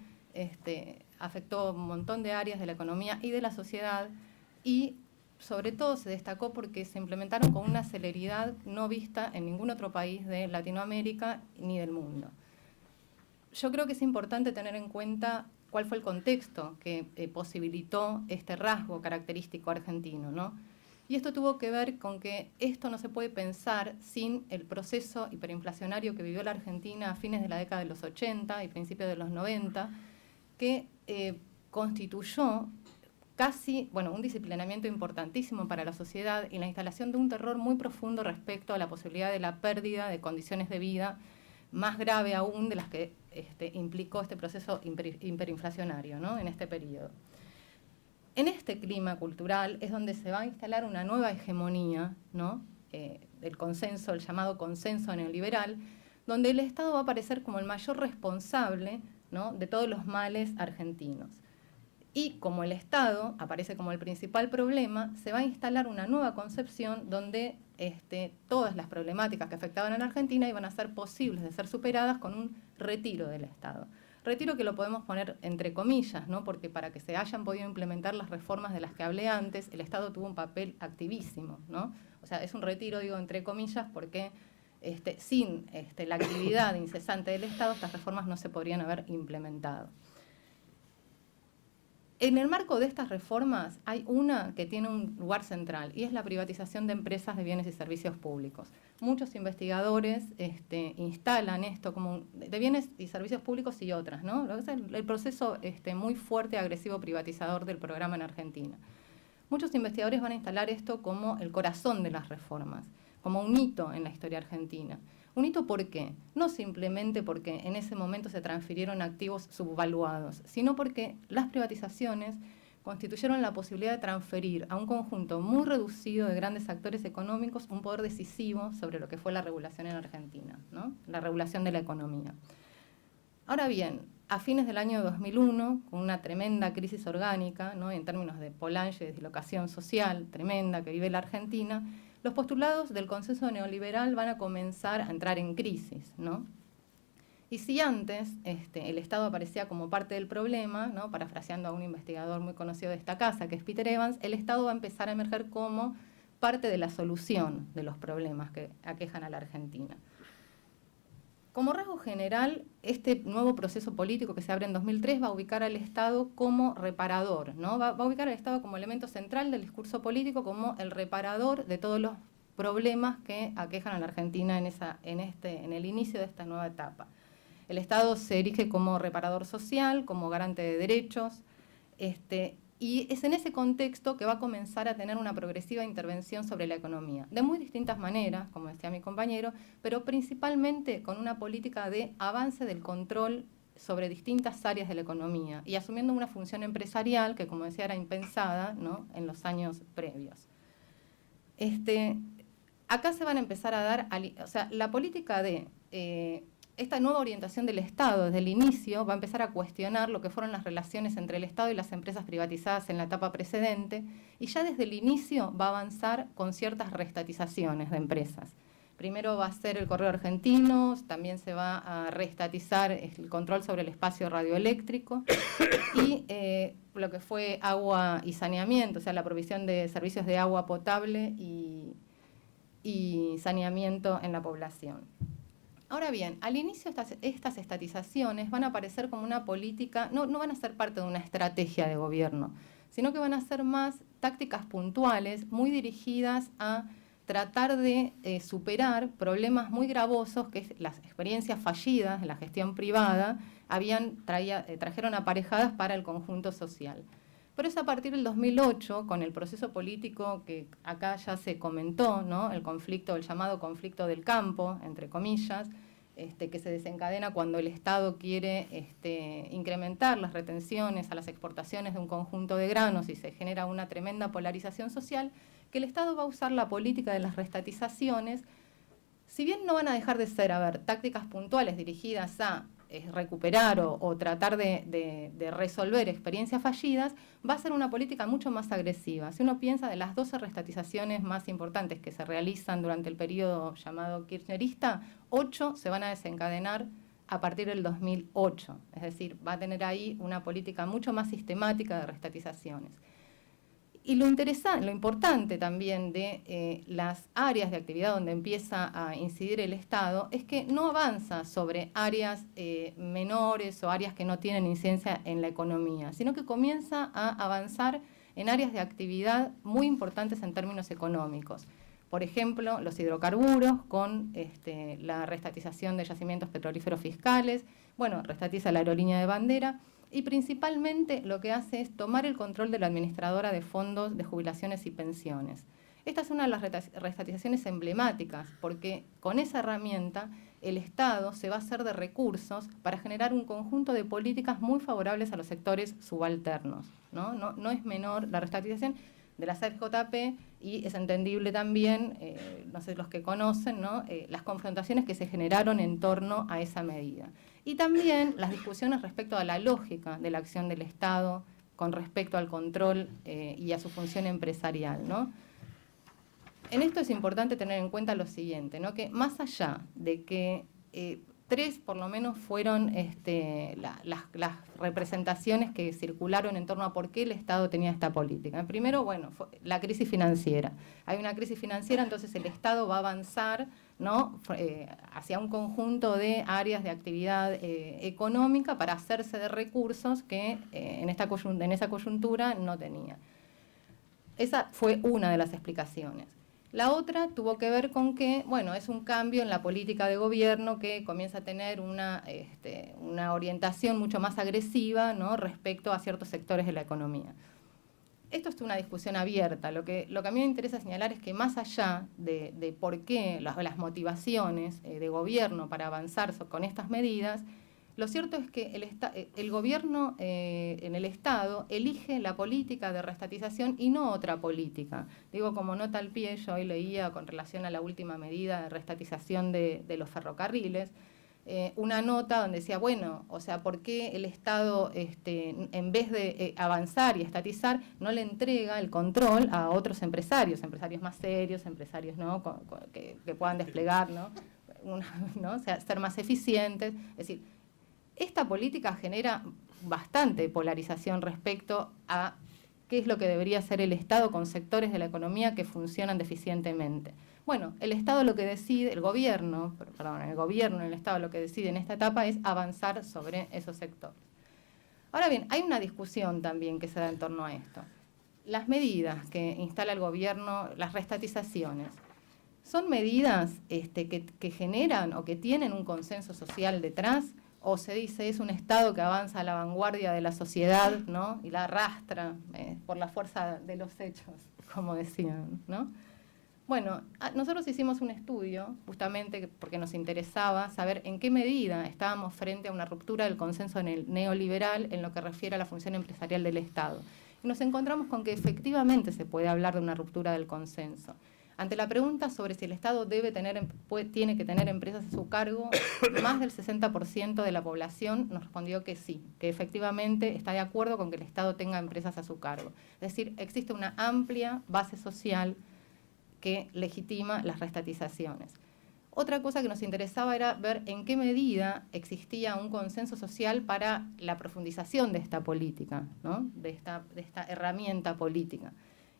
afectó un montón de áreas de la economía y de la sociedad, y sobre todo se destacó porque se implementaron con una celeridad no vista en ningún otro país de Latinoamérica ni del mundo. Yo creo que es importante tener en cuenta cuál fue el contexto que posibilitó este rasgo característico argentino, ¿no? Y esto tuvo que ver con que esto no se puede pensar sin el proceso hiperinflacionario que vivió la Argentina a fines de la década de los 80 y principios de los 90, que constituyó casi, un disciplinamiento importantísimo para la sociedad y la instalación de un terror muy profundo respecto a la posibilidad de la pérdida de condiciones de vida, más grave aún de las que implicó este proceso hiperinflacionario, ¿no?, en este periodo. En este clima cultural es donde se va a instalar una nueva hegemonía, ¿no?, el consenso, el llamado consenso neoliberal, donde el Estado va a aparecer como el mayor responsable, ¿no?, de todos los males argentinos. Y como el Estado aparece como el principal problema, se va a instalar una nueva concepción donde todas las problemáticas que afectaban a la Argentina iban a ser posibles de ser superadas con un retiro del Estado. Retiro que lo podemos poner entre comillas, ¿no?, porque para que se hayan podido implementar las reformas de las que hablé antes, el Estado tuvo un papel activísimo, ¿no? O sea, es un retiro, digo, entre comillas, porque sin la actividad incesante del Estado, estas reformas no se podrían haber implementado. En el marco de estas reformas hay una que tiene un lugar central y es la privatización de empresas de bienes y servicios públicos. Muchos investigadores instalan esto como de bienes y servicios públicos y otras, ¿no? Lo que es el proceso muy fuerte, agresivo, privatizador del programa en Argentina. Muchos investigadores van a instalar esto como el corazón de las reformas, como un hito en la historia argentina. ¿Un hito por qué? No simplemente porque en ese momento se transfirieron activos subvaluados, sino porque las privatizaciones constituyeron la posibilidad de transferir a un conjunto muy reducido de grandes actores económicos un poder decisivo sobre lo que fue la regulación en Argentina, ¿no?, la regulación de la economía. Ahora bien, a fines del año 2001, con una tremenda crisis orgánica, ¿no?, en términos de Polanyi, de dislocación social tremenda que vive la Argentina, los postulados del consenso neoliberal van a comenzar a entrar en crisis, ¿no? Y si antes el Estado aparecía como parte del problema, ¿no?, parafraseando a un investigador muy conocido de esta casa, que es Peter Evans, el Estado va a empezar a emerger como parte de la solución de los problemas que aquejan a la Argentina. Como rasgo general, este nuevo proceso político que se abre en 2003 va a ubicar al Estado como reparador, ¿no? Va a ubicar al Estado como elemento central del discurso político, como el reparador de todos los problemas que aquejan a la Argentina en el inicio de esta nueva etapa. El Estado se erige como reparador social, como garante de derechos, Y es en ese contexto que va a comenzar a tener una progresiva intervención sobre la economía, de muy distintas maneras, como decía mi compañero, pero principalmente con una política de avance del control sobre distintas áreas de la economía y asumiendo una función empresarial que, como decía, era impensada, ¿no?, en los años previos. Acá se van a empezar a dar, o sea, la política de esta nueva orientación del Estado desde el inicio va a empezar a cuestionar lo que fueron las relaciones entre el Estado y las empresas privatizadas en la etapa precedente, y ya desde el inicio va a avanzar con ciertas reestatizaciones de empresas. Primero va a ser el Correo Argentino, también se va a reestatizar el control sobre el espacio radioeléctrico y lo que fue agua y saneamiento, o sea, la provisión de servicios de agua potable y saneamiento en la población. Ahora bien, al inicio estas estatizaciones van a aparecer como una política, no van a ser parte de una estrategia de gobierno, sino que van a ser más tácticas puntuales, muy dirigidas a tratar de superar problemas muy gravosos que las experiencias fallidas de la gestión privada trajeron aparejadas para el conjunto social. Pero es a partir del 2008, con el proceso político que acá ya se comentó, ¿no?, el llamado conflicto del campo, entre comillas, que se desencadena cuando el Estado quiere incrementar las retenciones a las exportaciones de un conjunto de granos y se genera una tremenda polarización social, que el Estado va a usar la política de las reestatizaciones, si bien no van a dejar de ser, tácticas puntuales dirigidas a recuperar o tratar de resolver experiencias fallidas, va a ser una política mucho más agresiva. Si uno piensa de las 12 reestatizaciones más importantes que se realizan durante el periodo llamado kirchnerista, 8 se van a desencadenar a partir del 2008. Es decir, va a tener ahí una política mucho más sistemática de reestatizaciones. Y lo importante también de las áreas de actividad donde empieza a incidir el Estado es que no avanza sobre áreas menores o áreas que no tienen incidencia en la economía, sino que comienza a avanzar en áreas de actividad muy importantes en términos económicos. Por ejemplo, los hidrocarburos con la reestatización de yacimientos petrolíferos fiscales, reestatiza la aerolínea de bandera, y principalmente lo que hace es tomar el control de la administradora de fondos de jubilaciones y pensiones. Esta es una de las reestatizaciones emblemáticas, porque con esa herramienta el Estado se va a hacer de recursos para generar un conjunto de políticas muy favorables a los sectores subalternos, ¿no? No es menor la reestatización de la ZJP, y es entendible también, no sé los que conocen, ¿no?, las confrontaciones que se generaron en torno a esa medida. Y también las discusiones respecto a la lógica de la acción del Estado con respecto al control y a su función empresarial, ¿no? En esto es importante tener en cuenta lo siguiente, ¿no?, que más allá de que 3 por lo menos fueron las representaciones que circularon en torno a por qué el Estado tenía esta política. Primero, fue la crisis financiera. Hay una crisis financiera, entonces el Estado va a avanzar, ¿no?, hacia un conjunto de áreas de actividad económica para hacerse de recursos que en esa coyuntura no tenía. Esa fue una de las explicaciones. La otra tuvo que ver con que, es un cambio en la política de gobierno que comienza a tener una orientación mucho más agresiva, ¿no?, respecto a ciertos sectores de la economía. Esto es una discusión abierta. Lo que a mí me interesa señalar es que más allá de por qué las motivaciones de gobierno para avanzar con estas medidas, lo cierto es que el gobierno en el Estado elige la política de reestatización y no otra política. Digo, como nota al pie, yo hoy leía con relación a la última medida de reestatización de los ferrocarriles, una nota donde decía, ¿por qué el Estado, en vez de avanzar y estatizar, no le entrega el control a otros empresarios más serios, empresarios, ¿no?, que puedan desplegar, ¿no?, ¿no?, o sea, ser más eficientes? Es decir, esta política genera bastante polarización respecto a qué es lo que debería hacer el Estado con sectores de la economía que funcionan deficientemente. El Estado lo que decide, el gobierno en el Estado lo que decide en esta etapa es avanzar sobre esos sectores. Ahora bien, hay una discusión también que se da en torno a esto. Las medidas que instala el gobierno, las reestatizaciones, ¿son medidas que generan o que tienen un consenso social detrás? o se dice es un Estado que avanza a la vanguardia de la sociedad, ¿no? Y la arrastra por la fuerza de los hechos, como decían, ¿no? Bueno, nosotros hicimos un estudio justamente porque nos interesaba saber en qué medida estábamos frente a una ruptura del consenso neoliberal en lo que refiere a la función empresarial del Estado. Y nos encontramos con que efectivamente se puede hablar de una ruptura del consenso. Ante la pregunta sobre si el Estado tiene que tener empresas a su cargo, más del 60% de la población nos respondió que sí, que efectivamente está de acuerdo con que el Estado tenga empresas a su cargo. Es decir, existe una amplia base social que legitima las reestatizaciones. Otra cosa que nos interesaba era ver en qué medida existía un consenso social para la profundización de esta política, ¿no? de esta herramienta política.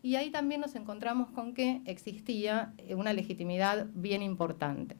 Y ahí también nos encontramos con que existía una legitimidad bien importante.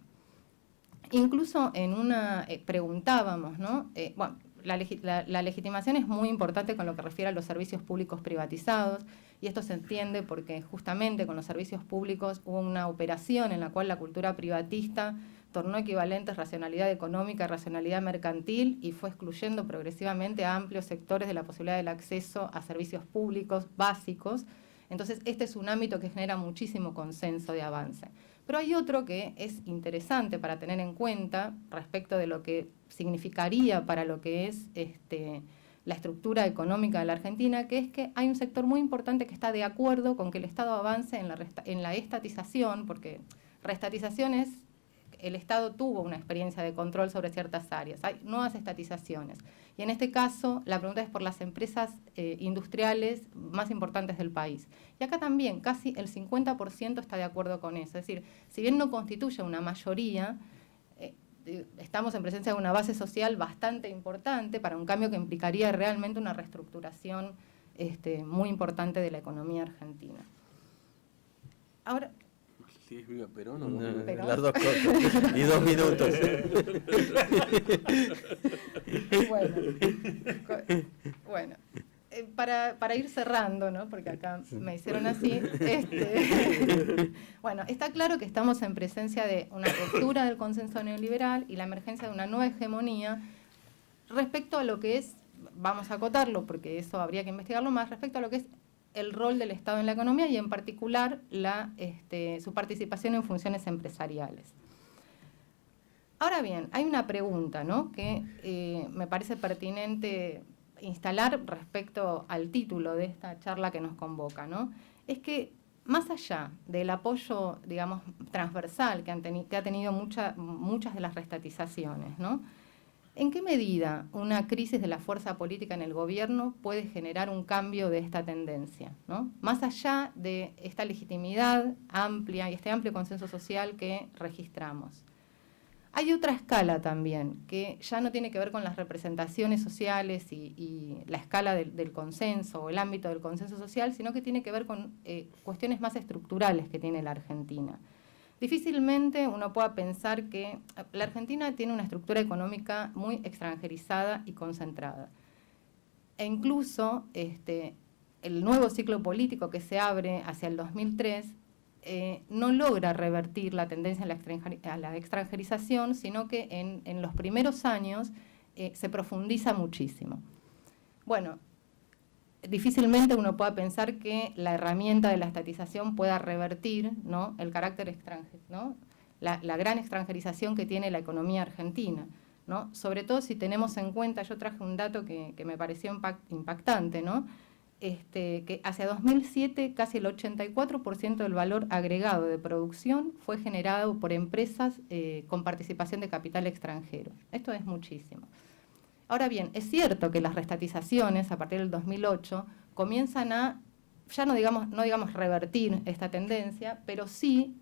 Incluso en una preguntábamos, ¿no? Bueno, la legitimación es muy importante con lo que refiere a los servicios públicos privatizados, y esto se entiende porque justamente con los servicios públicos hubo una operación en la cual la cultura privatista tornó equivalentes racionalidad económica y racionalidad mercantil y fue excluyendo progresivamente a amplios sectores de la posibilidad del acceso a servicios públicos básicos. Entonces, este es un ámbito que genera muchísimo consenso de avance. Pero hay otro que es interesante para tener en cuenta respecto de lo que significaría para lo que es la estructura económica de la Argentina, que es que hay un sector muy importante que está de acuerdo con que el Estado avance en la estatización, porque reestatización es, el Estado tuvo una experiencia de control sobre ciertas áreas, hay nuevas estatizaciones. Y en este caso, la pregunta es por las empresas industriales más importantes del país. Y acá también, casi el 50% está de acuerdo con eso. Es decir, si bien no constituye una mayoría, estamos en presencia de una base social bastante importante para un cambio que implicaría realmente una reestructuración muy importante de la economía argentina. Ahora, No sé si es viva Perón o no. Perón. Las dos cosas. Y 2 minutos. Bueno, para ir cerrando, ¿no? Porque acá me hicieron así. Bueno, está claro que estamos en presencia de una ruptura del consenso neoliberal y la emergencia de una nueva hegemonía respecto a lo que es, vamos a acotarlo porque eso habría que investigarlo más, respecto a lo que es el rol del Estado en la economía y en particular su participación en funciones empresariales. Ahora bien, hay una pregunta, ¿no? que me parece pertinente instalar respecto al título de esta charla que nos convoca, ¿no? Es que más allá del apoyo, digamos, transversal que ha tenido muchas de las reestatizaciones, ¿no? ¿En qué medida una crisis de la fuerza política en el gobierno puede generar un cambio de esta tendencia, ¿no? Más allá de esta legitimidad amplia y este amplio consenso social que registramos. Hay otra escala también, que ya no tiene que ver con las representaciones sociales y la escala del consenso o el ámbito del consenso social, sino que tiene que ver con cuestiones más estructurales que tiene la Argentina. Difícilmente uno pueda pensar que la Argentina tiene una estructura económica muy extranjerizada y concentrada. E incluso el nuevo ciclo político que se abre hacia el 2003 no logra revertir la tendencia a la extranjerización, sino que en los primeros años se profundiza muchísimo. Bueno, difícilmente uno pueda pensar que la herramienta de la estatización pueda revertir, ¿no? El carácter extranjero, ¿no? La gran extranjerización que tiene la economía argentina, ¿no? Sobre todo si tenemos en cuenta, yo traje un dato que me pareció impactante, ¿no? Que hacia 2007 casi el 84% del valor agregado de producción fue generado por empresas con participación de capital extranjero. Esto es muchísimo. Ahora bien, es cierto que las reestatizaciones a partir del 2008 comienzan a, ya no digamos revertir esta tendencia, pero sí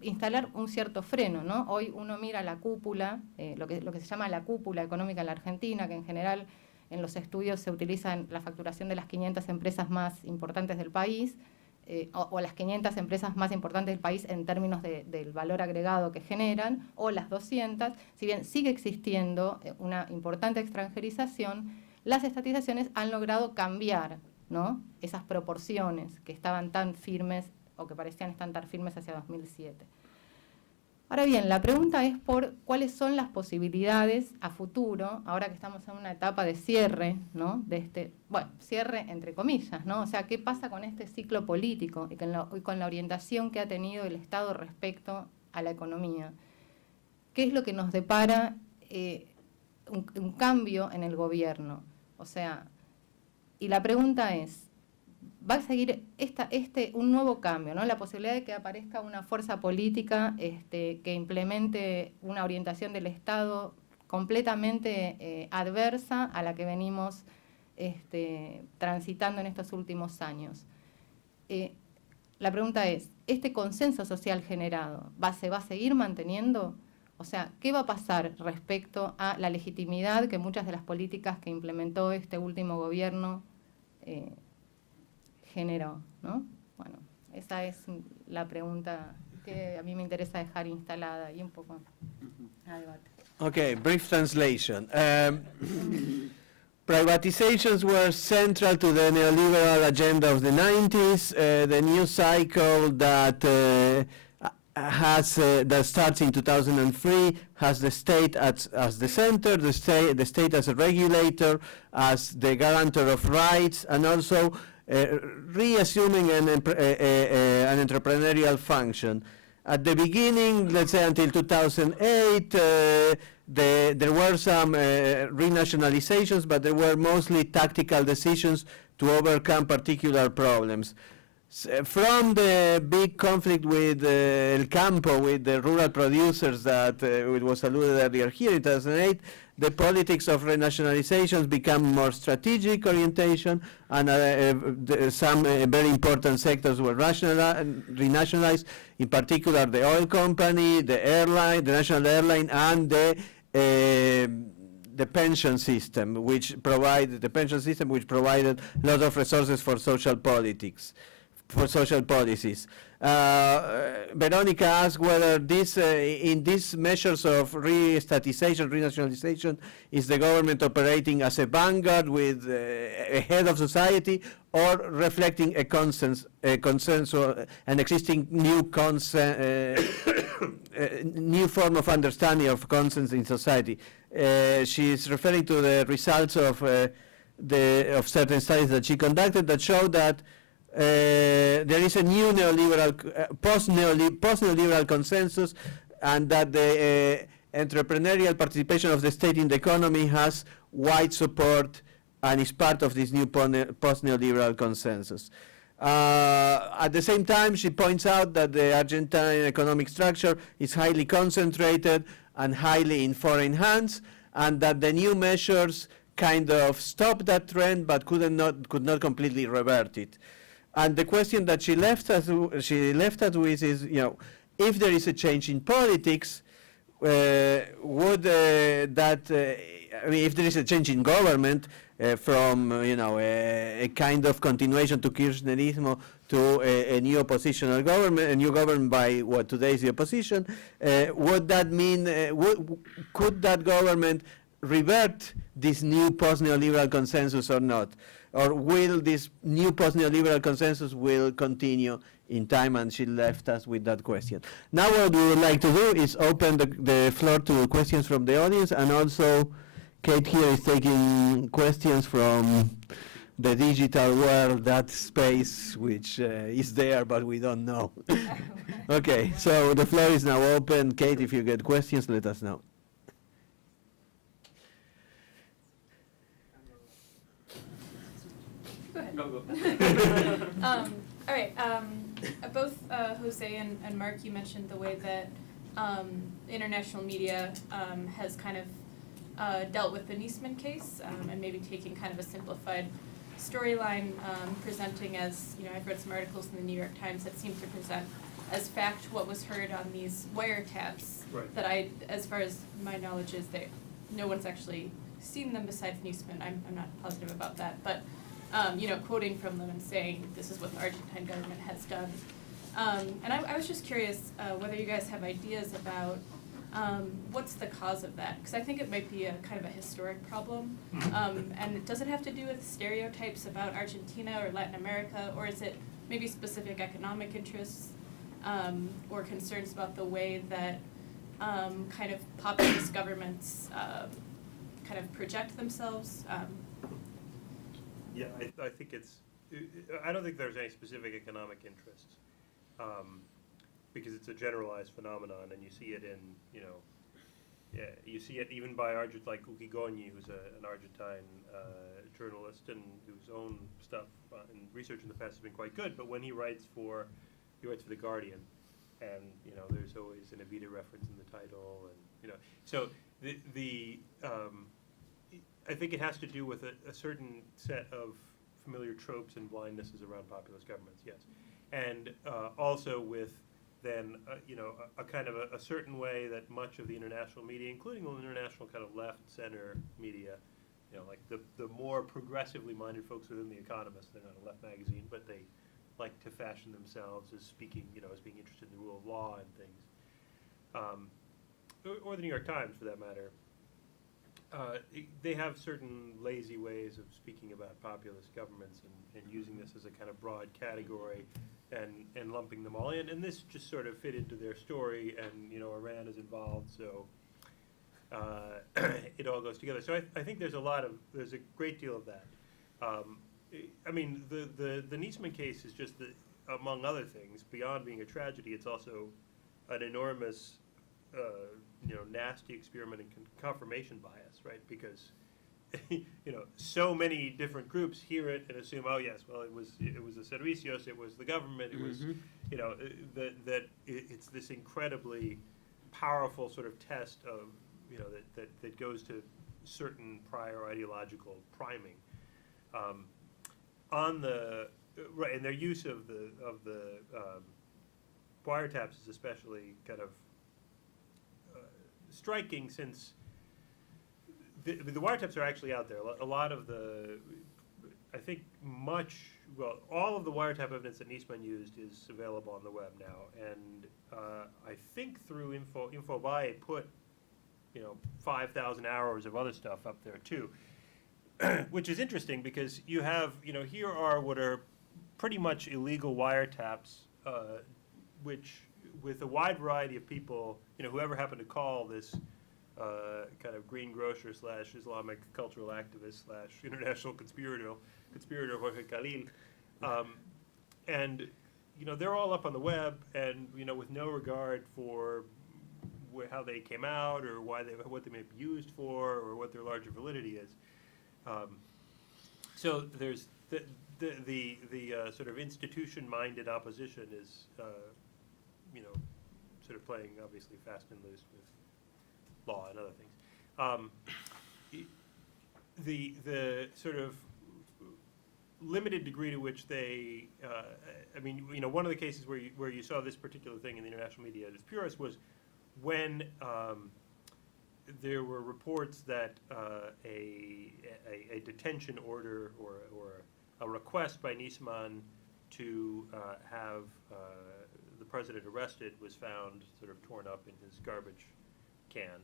instalar un cierto freno, ¿no? Hoy uno mira la cúpula, lo que se llama la cúpula económica en la Argentina, que en general en los estudios se utiliza en la facturación de las 500 empresas más importantes del país, o las 500 empresas más importantes del país en términos del valor agregado que generan, o las 200, si bien sigue existiendo una importante extranjerización, las estatizaciones han logrado cambiar, ¿no? Esas proporciones que estaban tan firmes o que parecían estar tan firmes hacia 2007. Ahora bien, la pregunta es por cuáles son las posibilidades a futuro, ahora que estamos en una etapa de cierre, ¿no? De este, bueno, cierre entre comillas, ¿no? O sea, ¿qué pasa con este ciclo político y con la orientación que ha tenido el Estado respecto a la economía? ¿Qué es lo que nos depara un cambio en el gobierno? O sea, y la pregunta es, va a seguir un nuevo cambio, ¿no? La posibilidad de que aparezca una fuerza política que implemente una orientación del Estado completamente adversa a la que venimos transitando en estos últimos años. La pregunta es, ¿este consenso social generado se va a seguir manteniendo? O sea, ¿qué va a pasar respecto a la legitimidad que muchas de las políticas que implementó este último gobierno generó, ¿no? Bueno, esa es la pregunta que a mí me interesa dejar instalada y un poco a debate. Okay, brief translation. Privatizations were central to the neoliberal agenda of the 90s. The new cycle that that starts in 2003 has the state as the center, the state as a regulator, as the guarantor of rights, and also reassuming an entrepreneurial function. At the beginning, let's say until 2008, there were some renationalizations, but they were mostly tactical decisions to overcome particular problems. From the big conflict with El Campo, with the rural producers that it was alluded earlier here in 2008, the politics of renationalizations become more strategic orientation, and some very important sectors were renationalized, in particular the oil company, the airline, the national airline, and the pension system, which provided a lot of resources for social politics. For social policies. Veronica asked whether this, in these measures of re-statization, renationalization, is the government operating as a vanguard with a head of society, or reflecting a consensus, an existing new new form of understanding of consens in society. She is referring to the results of certain studies that she conducted that show that there is a new neoliberal, post-neoliberal consensus, and that the entrepreneurial participation of the state in the economy has wide support and is part of this new post-neoliberal consensus. At the same time, she points out that the Argentine economic structure is highly concentrated and highly in foreign hands, and that the new measures kind of stop that trend, but could not completely revert it. And the question that she left us with is, if there is a change in politics, would if there is a change in government from a kind of continuation to Kirchnerismo to a new oppositional government, a new government by what today is the opposition, would that mean could that government revert this new post-neoliberal consensus or not? Or will this new post-neoliberal consensus will continue in time? And she left us with that question. Now what we would like to do is open the floor to questions from the audience, and also Kate here is taking questions from the digital world, that space which is there but we don't know. Okay, so the floor is now open. Kate, if you get questions, let us know. Go. All right. Both Jose and Mark, you mentioned the way that international media has kind of dealt with the Niesman case, and maybe taking kind of a simplified storyline, presenting as, I've read some articles in the New York Times that seem to present as fact what was heard on these wiretaps. Right. That as far as my knowledge is, no one's actually seen them besides Niesman. I'm not positive about that, but. Quoting from them and saying this is what the Argentine government has done. And I was just curious whether you guys have ideas about what's the cause of that, because I think it might be a kind of a historic problem. And does it have to do with stereotypes about Argentina or Latin America, or is it maybe specific economic interests or concerns about the way that kind of populist governments kind of project themselves? Yeah, I think it's, I don't think there's any specific economic interests, because it's a generalized phenomenon, and you see it in, yeah, you see it even by like Uki Gonyi, who's an Argentine journalist and whose own stuff and research in the past has been quite good, but when he writes for The Guardian, and, there's always an Evita reference in the title, and, so I think it has to do with a certain set of familiar tropes and blindnesses around populist governments, yes. And also with then, a kind of a certain way that much of the international media, including the international kind of left-center media, like the more progressively minded folks within The Economist, they're not a left magazine, but they like to fashion themselves as speaking, as being interested in the rule of law and things. Or the New York Times, for that matter. They have certain lazy ways of speaking about populist governments and using this as a kind of broad category and lumping them all in. And this just sort of fit into their story, and, Iran is involved, so it all goes together. So I think there's a great deal of that. I mean, the Niesman case is just, among other things, beyond being a tragedy, it's also an enormous, nasty experiment in confirmation bias, right? Because, so many different groups hear it and assume, oh yes, well it was the servicios, it was the government, it was, it's this incredibly powerful sort of test of, that goes to certain prior ideological priming. Right, and their use of the wiretaps is especially kind of striking, since the wiretaps are actually out there. A lot of I think all of the wiretap evidence that Niesman used is available on the web now, and I think through Infobae put 5,000 hours of other stuff up there too. Which is interesting, because you have, here are what are pretty much illegal wiretaps, which, with a wide variety of people, whoever happened to call this kind of green grocer / Islamic cultural activist / international conspirator Jorge Khalil, and they're all up on the web, and with no regard for how they came out, or what they may be used for, or what their larger validity is. So there's the sort of institution-minded opposition is, sort of playing obviously fast and loose with law and other things. The sort of limited degree to which they, I mean, one of the cases where you saw this particular thing in the international media at its purest was when there were reports that a detention order or a request by Niesman to have the president arrested was found sort of torn up in his garbage can.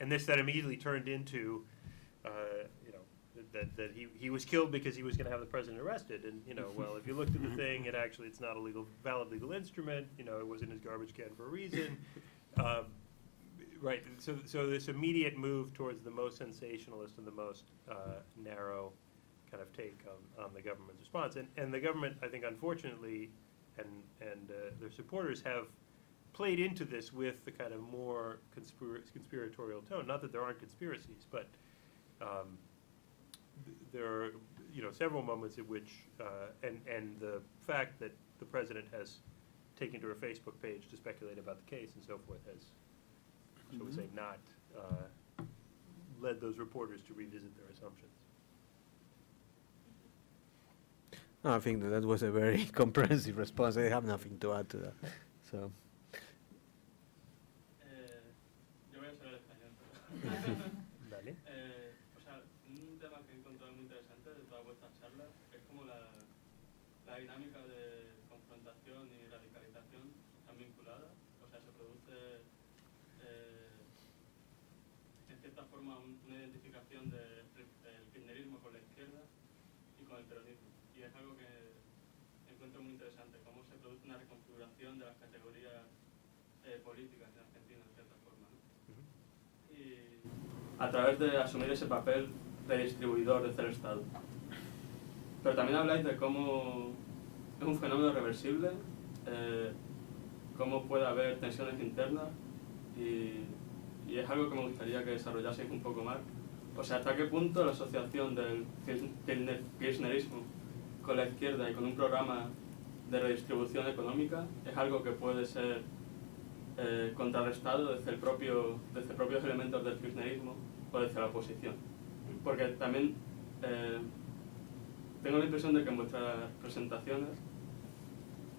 And that immediately turned into, that he was killed because he was going to have the president arrested. And, well, if you looked at the thing, it's not a valid legal instrument. It was in his garbage can for a reason. Right, so this immediate move towards the most sensationalist and the most narrow kind of take on the government's response. And the government, I think, unfortunately, and their supporters have played into this with the kind of more conspiratorial tone. Not that there aren't conspiracies, but there are several moments at which, and the fact that the president has taken to her Facebook page to speculate about the case and so forth has, shall we say, not led those reporters to revisit their assumptions. No, I think that was a very comprehensive response. I have nothing to add to that. So. Yo voy a usar el español. Dale. O sea, un tema que he encontrado muy interesante de todas vuestras charlas es como la dinámica de confrontación y radicalización están vinculadas. O sea, se produce en cierta forma una identificación del kirchnerismo con la izquierda y con el peronismo. Y es algo que encuentro muy interesante, cómo se produce una reconfiguración de las categorías políticas en Argentina, de cierta forma, ¿no? Y a través de asumir ese papel de distribuidor desde el Estado. Pero también habláis de cómo es un fenómeno reversible, cómo puede haber tensiones internas y es algo que me gustaría que desarrollaseis un poco más. O sea, ¿hasta qué punto la asociación del kirchnerismo con la izquierda y con un programa de redistribución económica es algo que puede ser contrarrestado desde propios elementos del kirchnerismo o desde la oposición? Porque también tengo la impresión de que en vuestras presentaciones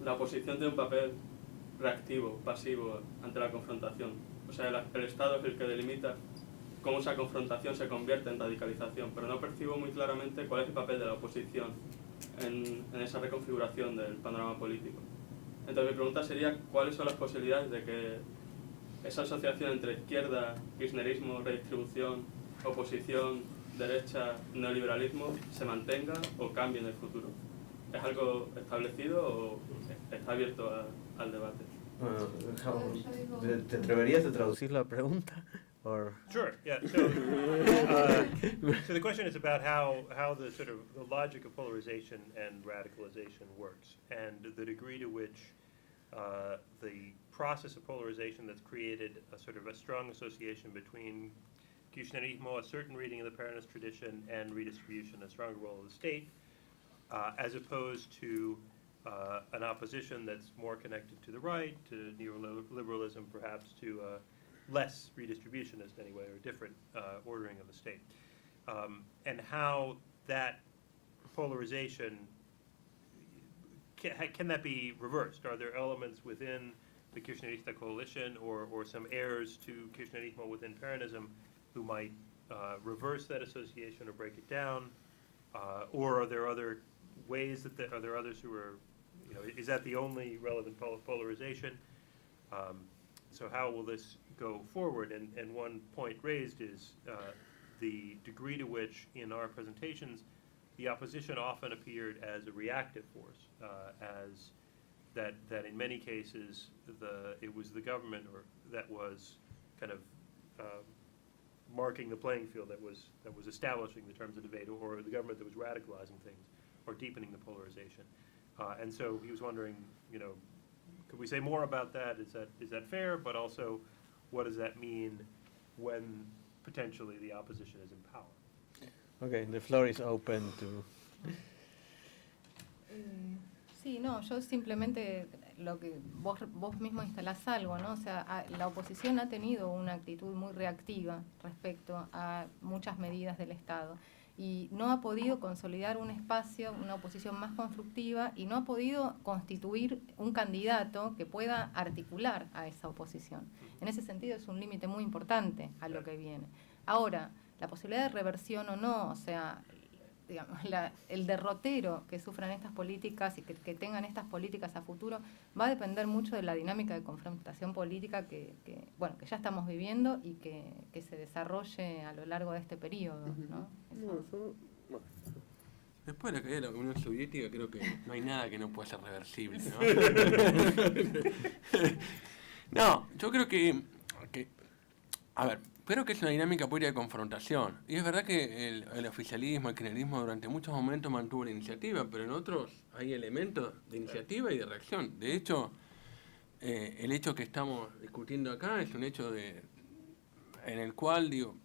la oposición tiene un papel reactivo, pasivo ante la confrontación. O sea, el Estado es el que delimita cómo esa confrontación se convierte en radicalización, pero no percibo muy claramente cuál es el papel de la oposición en esa reconfiguración del panorama político. Entonces mi pregunta sería, ¿cuáles son las posibilidades de que esa asociación entre izquierda, kirchnerismo, redistribución, oposición, derecha, neoliberalismo se mantenga o cambie en el futuro? ¿Es algo establecido o está abierto al debate? ¿Te atreverías a traducir la pregunta? Or Sure, yeah. So the question is about how the sort of the logic of polarization and radicalization works, and the degree to which the process of polarization that's created a sort of a strong association between Kirchnerismo, a certain reading of the Peronist tradition, and redistribution, a stronger role of the state, as opposed to an opposition that's more connected to the right, to neoliberalism, perhaps to less redistributionist anyway, or different ordering of the state. And how that polarization, can that be reversed? Are there elements within the Kirchnerista coalition or some heirs to Kirchnerismo within Peronism who might reverse that association or break it down? Or are there other ways are there others who are, is that the only relevant polarization? So how will this go forward? And one point raised is the degree to which in our presentations the opposition often appeared as a reactive force, as that in many cases it was the government that was kind of marking the playing field, that was establishing the terms of debate, or the government that was radicalizing things or deepening the polarization. And so he was wondering, could we say more about that? Is that fair? But also, what does that mean when potentially the opposition is in power? Okay, the floor is open to. Sí, no, yo simplemente lo que vos mismo instalás algo, ¿no? O sea, la oposición ha tenido una actitud muy reactiva respecto a muchas medidas del Estado y no ha podido consolidar un espacio, una oposición más constructiva, y no ha podido constituir un candidato que pueda articular a esa oposición. En ese sentido es un límite muy importante a lo que viene. Ahora, la posibilidad de reversión o no, o sea, digamos, el derrotero que sufran estas políticas y que tengan estas políticas a futuro va a depender mucho de la dinámica de confrontación política que ya estamos viviendo y que se desarrolle a lo largo de este periodo, ¿no? Después de la caída de la Unión Soviética creo que no hay nada que no pueda ser reversible, ¿no? No, yo creo que a ver, creo que es una dinámica pura de confrontación. Y es verdad que el oficialismo, el kirchnerismo durante muchos momentos mantuvo la iniciativa, pero en otros hay elementos de iniciativa y de reacción. De hecho, el hecho que estamos discutiendo acá es un hecho en el cual, digo,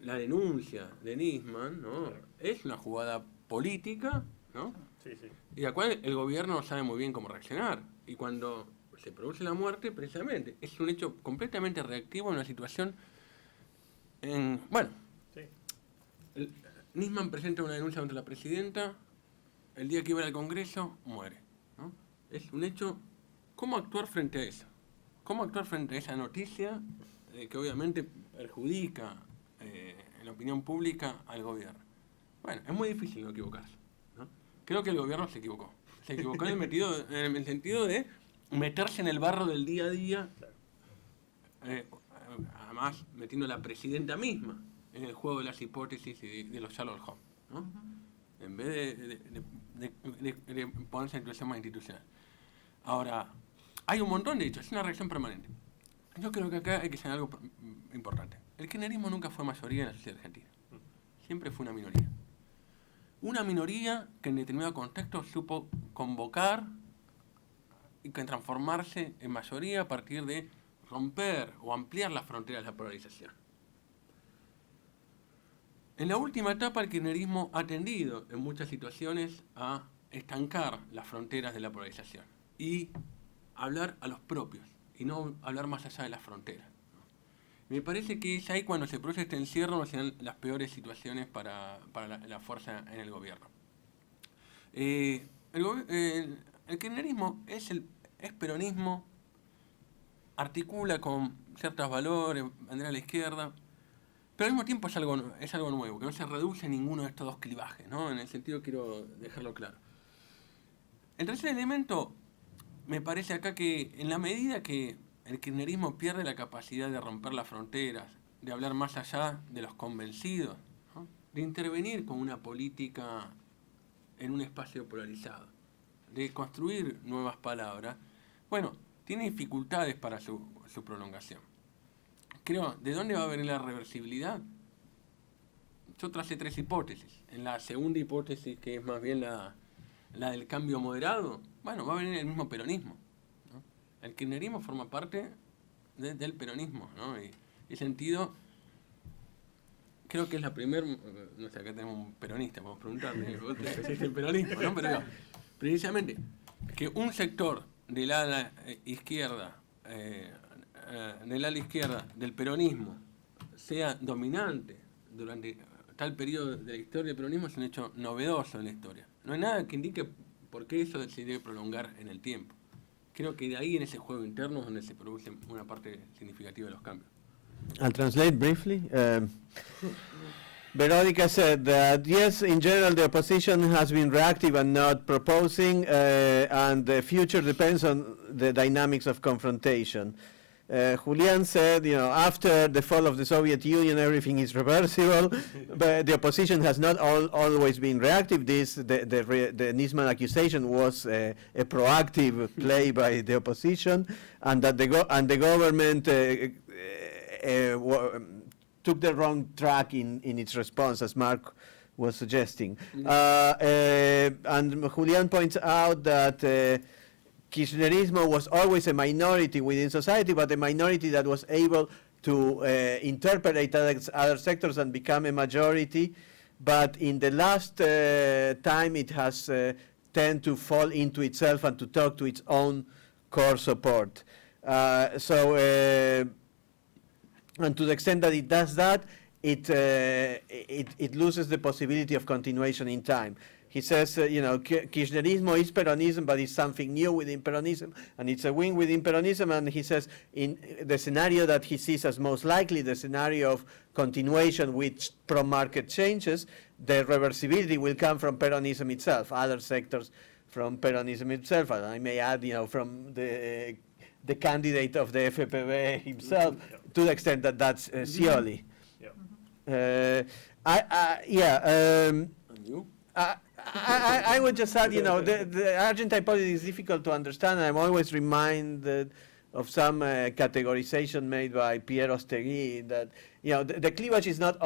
la denuncia de Nisman, ¿no? Es una jugada política, ¿no? Sí, sí. Y la cual el gobierno sabe muy bien cómo reaccionar. Y cuando se produce la muerte, precisamente, es un hecho completamente reactivo en una situación. Sí. Nisman presenta una denuncia contra la presidenta, el día que iba al Congreso, muere, ¿no? Es un hecho. ¿Cómo actuar frente a eso? ¿Cómo actuar frente a esa noticia que obviamente perjudica en la opinión pública al gobierno? Bueno, es muy difícil no equivocarse, ¿no? Creo que el gobierno se equivocó. Se equivocó en el sentido de meterse en el barro del día a día, además metiendo a la presidenta misma en el juego de las hipótesis y de los Sherlock Holmes, ¿no? En vez de ponerse en situación más institucional. Ahora, hay un montón de hechos, es una reacción permanente. Yo creo que acá hay que señalar algo importante. El kirchnerismo nunca fue mayoría en la sociedad argentina. Siempre fue una minoría. Una minoría que en determinado contexto supo convocar y que transformarse en mayoría a partir de romper o ampliar las fronteras de la polarización. En la última etapa el kirchnerismo ha tendido en muchas situaciones a estancar las fronteras de la polarización y hablar a los propios y no hablar más allá de las fronteras. Me parece que es ahí cuando se produce este encierro, no serán las peores situaciones para la fuerza en el gobierno. El kirchnerismo es peronismo, articula con ciertos valores, bandera a la izquierda, pero al mismo tiempo es algo nuevo, que no se reduce ninguno de estos dos clivajes, ¿no? En el sentido quiero dejarlo claro. El tercer elemento, me parece acá que en la medida que el kirchnerismo pierde la capacidad de romper las fronteras, de hablar más allá de los convencidos, ¿no? De intervenir con una política en un espacio polarizado, de construir nuevas palabras, bueno, tiene dificultades para su prolongación. Creo, ¿de dónde va a venir la reversibilidad? Yo tracé 3 hipótesis. En la segunda hipótesis, que es más bien la del cambio moderado, bueno, va a venir el mismo peronismo, ¿no? El kirchnerismo forma parte del peronismo, ¿no? Y en ese sentido, creo que es la primera, no sé, acá tenemos un peronista, podemos preguntarle, ¿vos te decís el peronismo, no? Pero digo, precisamente, que un sector del ala izquierda, del peronismo sea dominante durante tal periodo de la historia del peronismo es un hecho novedoso en la historia. No hay nada que indique por qué eso se debe prolongar en el tiempo. Creo que de ahí en ese juego interno es donde se produce una parte significativa de los cambios. I'll translate briefly. Veronica said that yes, in general the opposition has been reactive and not proposing, and the future depends on the dynamics of confrontation. Julian said, after the fall of the Soviet Union, everything is reversible, but the opposition has not always been reactive. The Nisman accusation was a proactive play by the opposition, and that the government took the wrong track in its response, as Mark was suggesting. And Julian points out that Kirchnerismo was always a minority within society, but a minority that was able to interpret other sectors and become a majority. But in the last time, it has tended to fall into itself and to talk to its own core support. And to the extent that it does that, it loses the possibility of continuation in time. He says, Kirchnerismo is Peronism, but it's something new within Peronism, and it's a wing within Peronism, and he says in the scenario that he sees as most likely, the scenario of continuation with pro-market changes, the reversibility will come from Peronism itself, other sectors from Peronism itself, and I may add, from the candidate of the FPV himself, to the extent that that's Scioli. And you? I would just add, the Argentine politics is difficult to understand, and I'm always reminded of some categorization made by Pierre Ostegui that, the cleavage is not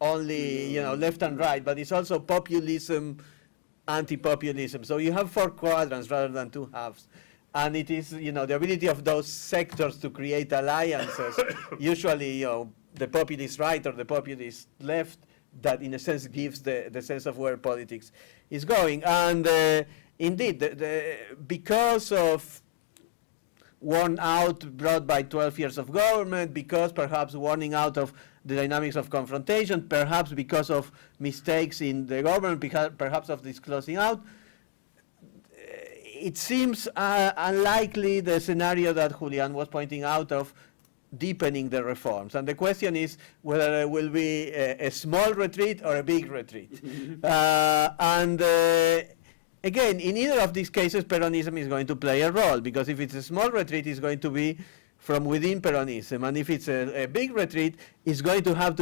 only, left and right, but it's also populism, anti-populism. So you have 4 quadrants rather than 2 halves. And it is, the ability of those sectors to create alliances, usually, the populist right or the populist left, that in a sense gives the sense of where politics is going. And indeed, because of worn out brought by 12 years of government, because perhaps warning out of the dynamics of confrontation, perhaps because of mistakes in the government, perhaps of this closing out, it seems unlikely the scenario that Julian was pointing out of deepening the reforms. And the question is whether it will be a small retreat or a big retreat. Again, in either of these cases, Peronism is going to play a role, because if it's a small retreat, it's going to be from within Peronism. And if it's a big retreat, it's going to have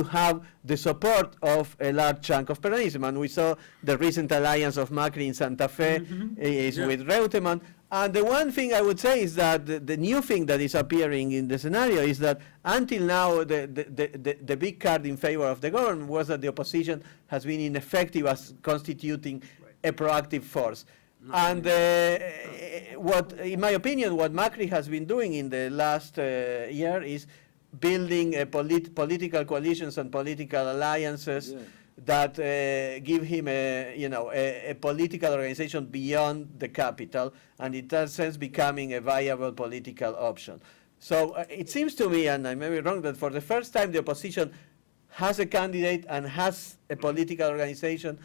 the support of a large chunk of Peronism. And we saw the recent alliance of Macri in Santa Fe is with Reutemann. And the one thing I would say is that the new thing that is appearing in the scenario is that until now the big card in favor of the government was that the opposition has been ineffective as constituting a proactive force. And what, in my opinion, what Macri has been doing in the last year is building political coalitions and political alliances that give him a political organization beyond the capital, and in that sense becoming a viable political option. So it seems to me, and I may be wrong, that for the first time the opposition has a candidate and has a political organization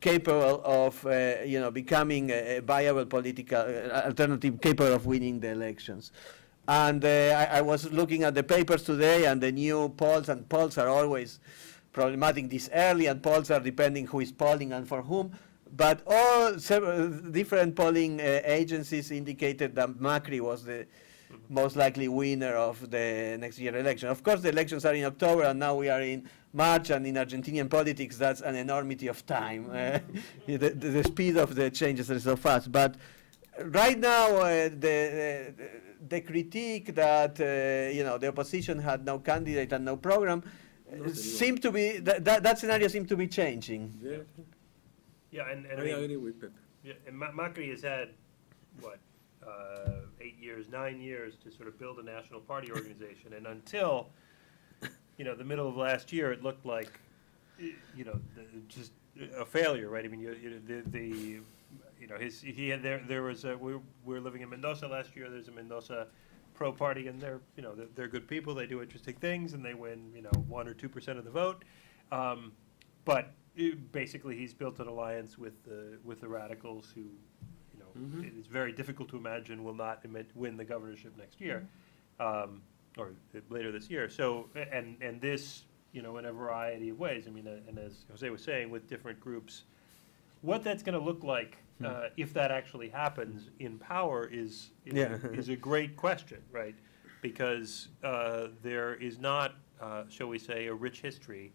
capable of becoming a viable political alternative, capable of winning the elections. And I was looking at the papers today and the new polls, and polls are always problematic this early, and polls are depending who is polling and for whom. But all several different polling agencies indicated that Macri was the most likely winner of the next year election. Of course, the elections are in October, and now we are in March, and in Argentinian politics, that's an enormity of time. The speed of the changes is so fast. But right now, the critique that the opposition had no candidate and no program seemed to be that scenario seemed to be changing. Yeah, and I agree with Pepe. Yeah, and Macri has had, what, 8 years, 9 years to sort of build a national party organization, and until, the middle of last year, it looked like, just a failure, right? I mean, we're living in Mendoza last year. There's a Mendoza pro party, and they're good people. They do interesting things, and they win, 1 or 2% of the vote. But basically, he's built an alliance with the radicals, who, it is very difficult to imagine will not win the governorship next year, or later this year. So, and this, in a variety of ways. I mean, and as Jose was saying, with different groups, what that's going to look like if that actually happens in power is a great question, right? Because there is not, shall we say, a rich history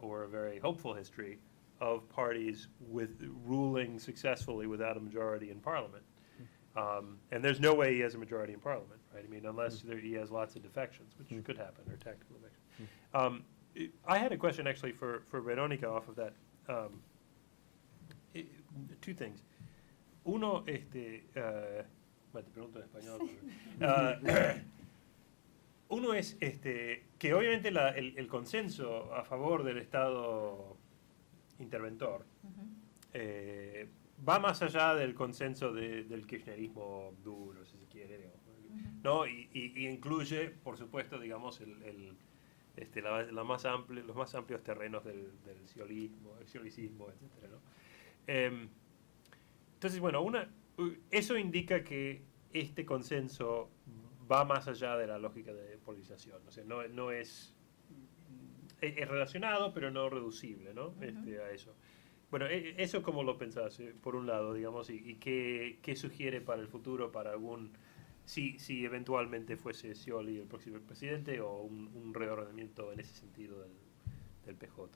or a very hopeful history of parties with ruling successfully without a majority in parliament. And there's no way he has a majority in parliament, right? I mean, unless he has lots of defections, which could happen, or tactical defections. I had a question actually for Veronica off of that. Two things. Uno, bueno, te pregunto en español. Uno es que obviamente el consenso a favor del Estado interventor va más allá del consenso del kirchnerismo duro, si se quiere, digamos, ¿no? Y incluye, por supuesto, digamos, los más amplios terrenos del ciolicismo, etcétera, ¿no? Entonces, bueno, eso indica que este consenso va más allá de la lógica de polarización. O sea, no es relacionado, pero no reducible, ¿no? A eso. Bueno, eso cómo lo pensás, por un lado, digamos, y qué sugiere para el futuro, para si eventualmente fuese Scioli el próximo presidente, o un reordenamiento en ese sentido del PJ.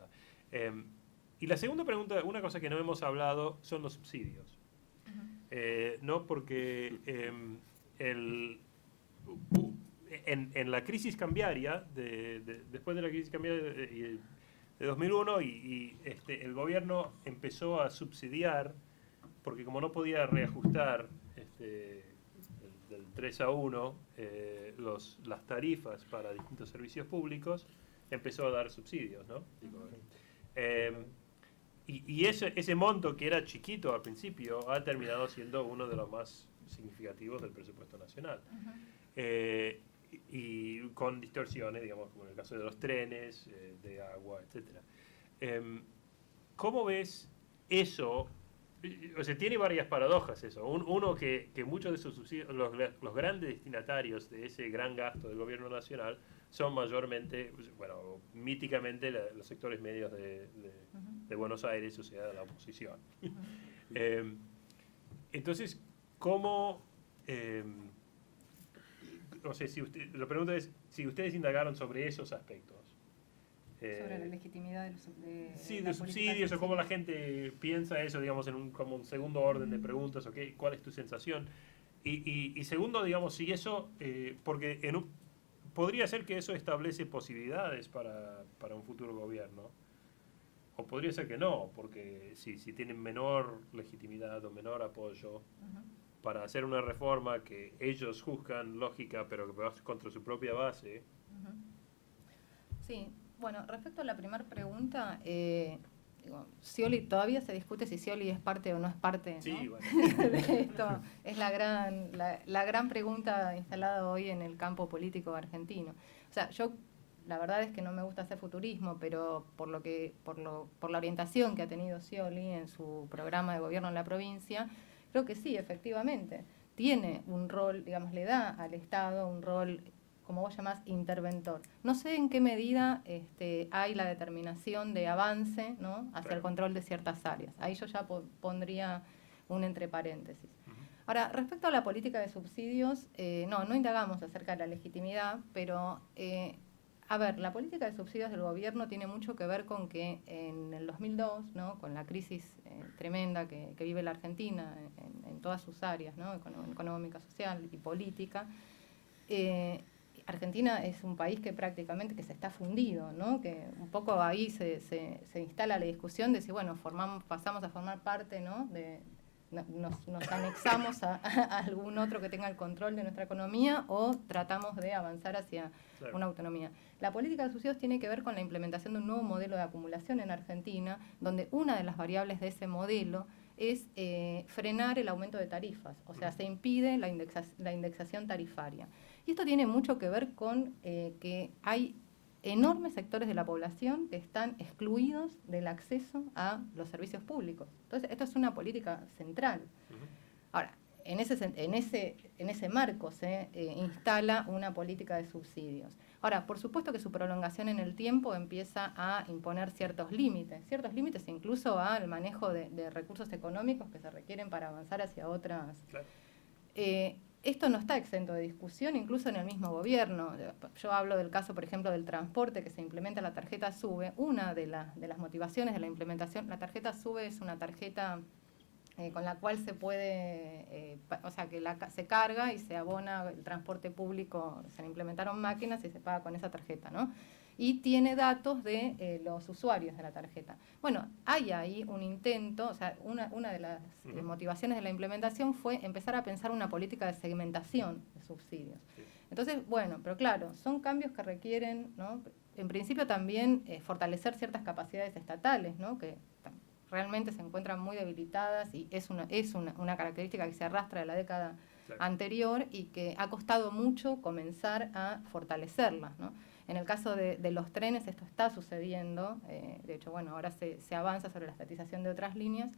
Y la segunda pregunta, una cosa que no hemos hablado, son los subsidios. No, porque en la crisis cambiaria, después de la crisis cambiaria de 2001, el gobierno empezó a subsidiar, porque como no podía reajustar del 3-1 las tarifas para distintos servicios públicos, empezó a dar subsidios, ¿no? Y ese monto, que era chiquito al principio, ha terminado siendo uno de los más significativos del presupuesto nacional. Y con distorsiones, digamos, como en el caso de los trenes, de agua, etc. ¿Cómo ves eso? O sea, tiene varias paradojas eso. Uno, que muchos de esos subsidios, los grandes destinatarios de ese gran gasto del gobierno nacional son mayormente, bueno, míticamente los sectores medios de Buenos Aires, o sea, la oposición. Entonces, ¿cómo? O sea, la pregunta es si ustedes indagaron sobre esos aspectos. Sobre la legitimidad de Sí, la de política subsidios o cómo la gente piensa eso, digamos, como un segundo orden de preguntas, okay, ¿cuál es tu sensación? Y segundo, digamos, si eso, porque podría ser que eso establece posibilidades para un futuro gobierno, o podría ser que no, porque si tienen menor legitimidad o menor apoyo para hacer una reforma que ellos juzgan lógica, pero que va contra su propia base. Sí, bueno, respecto a la primera pregunta, Scioli, todavía se discute si Scioli es parte o no es parte, ¿no? Sí, bueno. de esto. Es la gran pregunta instalada hoy en el campo político argentino. O sea, yo la verdad es que no me gusta hacer futurismo, pero por la orientación que ha tenido Scioli en su programa de gobierno en la provincia, creo que sí, efectivamente, tiene un rol, digamos, le da al Estado un rol, como vos llamás, interventor. No sé en qué medida hay la determinación de avance, ¿no?, hacia el control de ciertas áreas. Ahí yo ya pondría un entre paréntesis. Ahora, respecto a la política de subsidios, no indagamos acerca de la legitimidad, pero, a ver, la política de subsidios del gobierno tiene mucho que ver con que en el 2002, ¿no?, con la crisis tremenda que vive la Argentina en todas sus áreas, ¿no?, económica, social y política, Argentina es un país que prácticamente que se está fundido, ¿no? Que un poco ahí se instala la discusión de si, bueno, pasamos a formar parte, ¿no?, nos anexamos a algún otro que tenga el control de nuestra economía o tratamos de avanzar hacia una autonomía. La política de subsidios tiene que ver con la implementación de un nuevo modelo de acumulación en Argentina, donde una de las variables de ese modelo es frenar el aumento de tarifas, o sea, se impide la indexación tarifaria. Y esto tiene mucho que ver con que hay enormes sectores de la población que están excluidos del acceso a los servicios públicos. Entonces, esto es una política central. Ahora, en ese marco se instala una política de subsidios. Ahora, por supuesto que su prolongación en el tiempo empieza a imponer ciertos límites incluso al manejo de recursos económicos que se requieren para avanzar hacia otras. Claro. Esto no está exento de discusión, incluso en el mismo gobierno. Yo hablo del caso, por ejemplo, del transporte, que se implementa la tarjeta SUBE. Una de las motivaciones de la implementación, la tarjeta SUBE es una tarjeta con la cual se puede, se carga y se abona el transporte público, se implementaron máquinas y se paga con esa tarjeta, ¿no? Y tiene datos de los usuarios de la tarjeta. Bueno, hay ahí un intento, o sea, una de las motivaciones de la implementación fue empezar a pensar una política de segmentación de subsidios. Sí. Entonces, bueno, pero claro, son cambios que requieren, ¿no?, en principio también fortalecer ciertas capacidades estatales, ¿no?, que realmente se encuentran muy debilitadas y es una característica que se arrastra de la década anterior y que ha costado mucho comenzar a fortalecerlas, ¿no? En el caso de los trenes esto está sucediendo, de hecho, bueno, ahora se avanza sobre la estatización de otras líneas.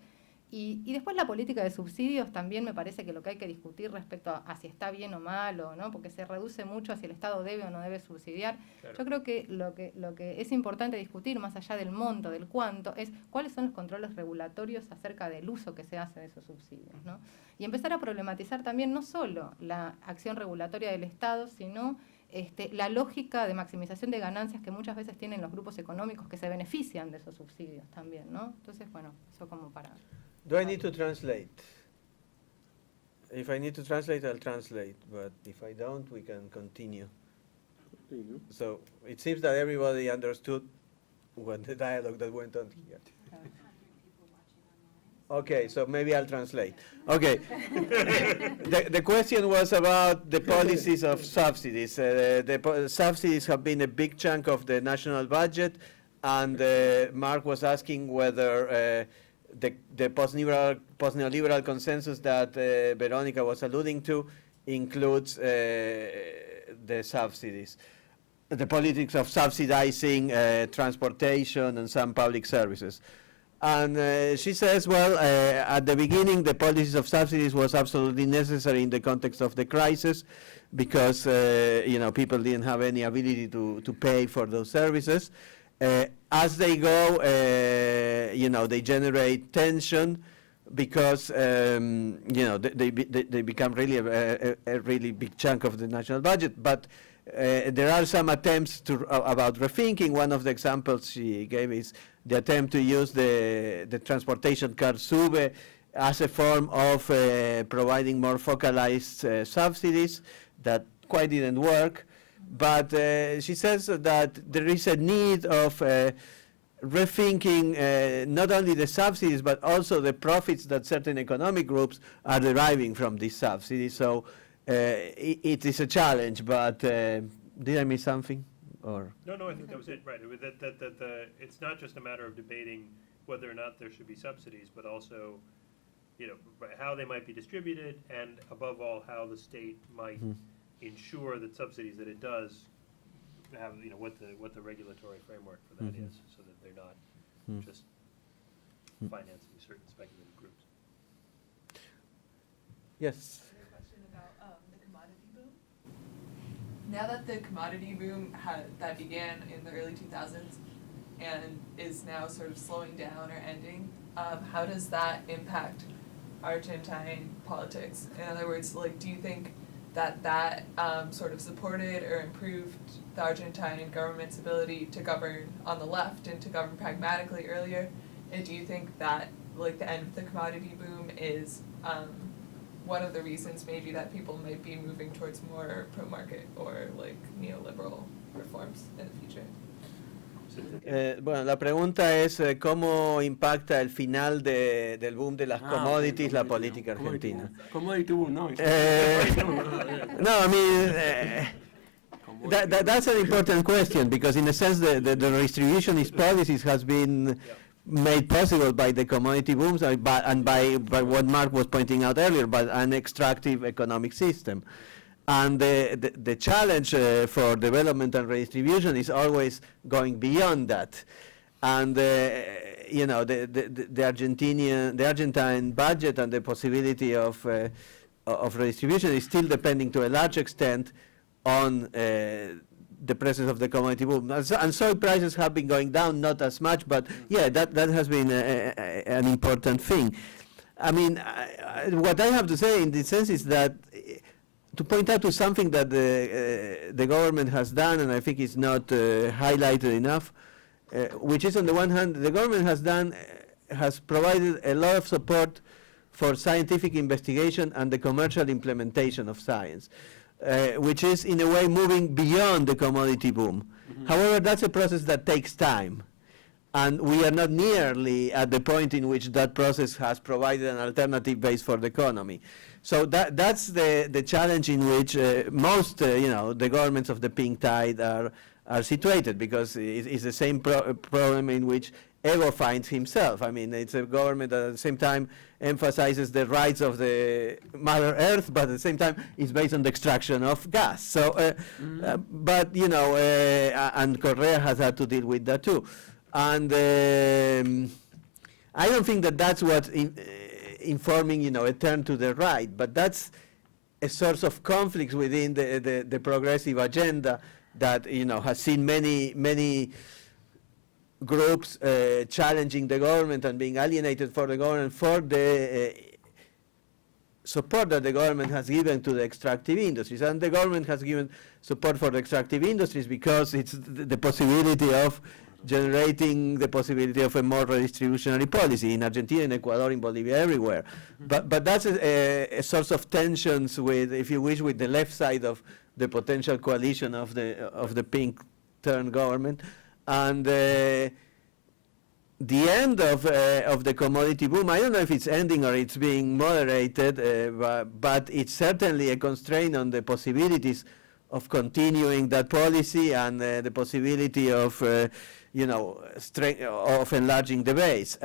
Y después la política de subsidios también me parece que lo que hay que discutir respecto a si está bien o mal, o no, porque se reduce mucho a si el Estado debe o no debe subsidiar. Claro. Yo creo que lo que es importante discutir, más allá del monto, del cuánto, es cuáles son los controles regulatorios acerca del uso que se hace de esos subsidios, ¿no? Y empezar a problematizar también no solo la acción regulatoria del Estado, sino la lógica de maximización de ganancias que muchas veces tienen los grupos económicos que se benefician de esos subsidios también, ¿no? Entonces, bueno, eso como para... Do I need to translate? If I need to translate, I'll translate, but if I don't, we can continue. So it seems that everybody understood what the dialogue that went on here. Okay, so maybe I'll translate. Okay. The question was about the policies of subsidies. Subsidies have been a big chunk of the national budget, and Mark was asking whether the post-neoliberal consensus that Veronica was alluding to includes the subsidies, the politics of subsidizing transportation and some public services. And she says, well, at the beginning, the policies of subsidies was absolutely necessary in the context of the crisis because, people didn't have any ability to pay for those services. As they go, they generate tension, because they become really a really big chunk of the national budget. But there are some attempts about rethinking. One of the examples she gave is the attempt to use the transportation card SUBE as a form of providing more focalized subsidies. That quite didn't work. But she says that there is a need of rethinking not only the subsidies but also the profits that certain economic groups are deriving from these subsidies. So it is a challenge, but did I miss something? Or No, I think that was it, right. It was it's not just a matter of debating whether or not there should be subsidies, but also, how they might be distributed, and above all, how the state might ensure that subsidies that it does have, what the regulatory framework for that is, so that they're not just financing certain speculative groups. yes. Question about the commodity boom. Now that the commodity boom that began in the early 2000s and is now sort of slowing down or ending, how does that impact Argentine politics? In other words, do you think that sort of supported or improved the Argentine government's ability to govern on the left and to govern pragmatically earlier? And do you think that the end of the commodity boom is one of the reasons maybe that people might be moving towards more pro-market or neoliberal reforms in the future? Bueno, la pregunta es cómo impacta el final del boom de las commodities la política argentina. Commodity boom, no. No, I mean, that's an important question, because in a sense the redistributionist policies has been made possible by the commodity booms and by what Mark was pointing out earlier, by an extractive economic system. And the challenge for development and redistribution is always going beyond that. And the Argentine budget and the possibility of redistribution is still depending to a large extent on the presence of the commodity boom. And soy prices have been going down, not as much, but yeah, that has been an important thing. I mean, what I have to say in this sense is that to point out to something that the government has done, and I think it's not highlighted enough, which is, on the one hand, the government has provided a lot of support for scientific investigation and the commercial implementation of science, which is in a way moving beyond the commodity boom. However, that's a process that takes time, and we are not nearly at the point in which that process has provided an alternative base for the economy. So that's the challenge in which most the governments of the pink tide are situated, because it's the same problem in which Evo finds himself. I mean, it's a government that at the same time emphasizes the rights of the Mother Earth, but at the same time is based on the extraction of gas. So, but and Correa has had to deal with that too. And I don't think that that's what informing a turn to the right, but that's a source of conflicts within the progressive agenda that has seen many groups challenging the government and being alienated for the government for the support that the government has given to the extractive industries. And the government has given support for the extractive industries because it's the possibility of generating the possibility of a more redistributionary policy in Argentina, in Ecuador, in Bolivia, everywhere. But that's a source of tensions with, if you wish, with the left side of the potential coalition of the pink turn government. And the end of the commodity boom, I don't know if it's ending or it's being moderated, but it's certainly a constraint on the possibilities of continuing that policy and the possibility of of enlarging the base.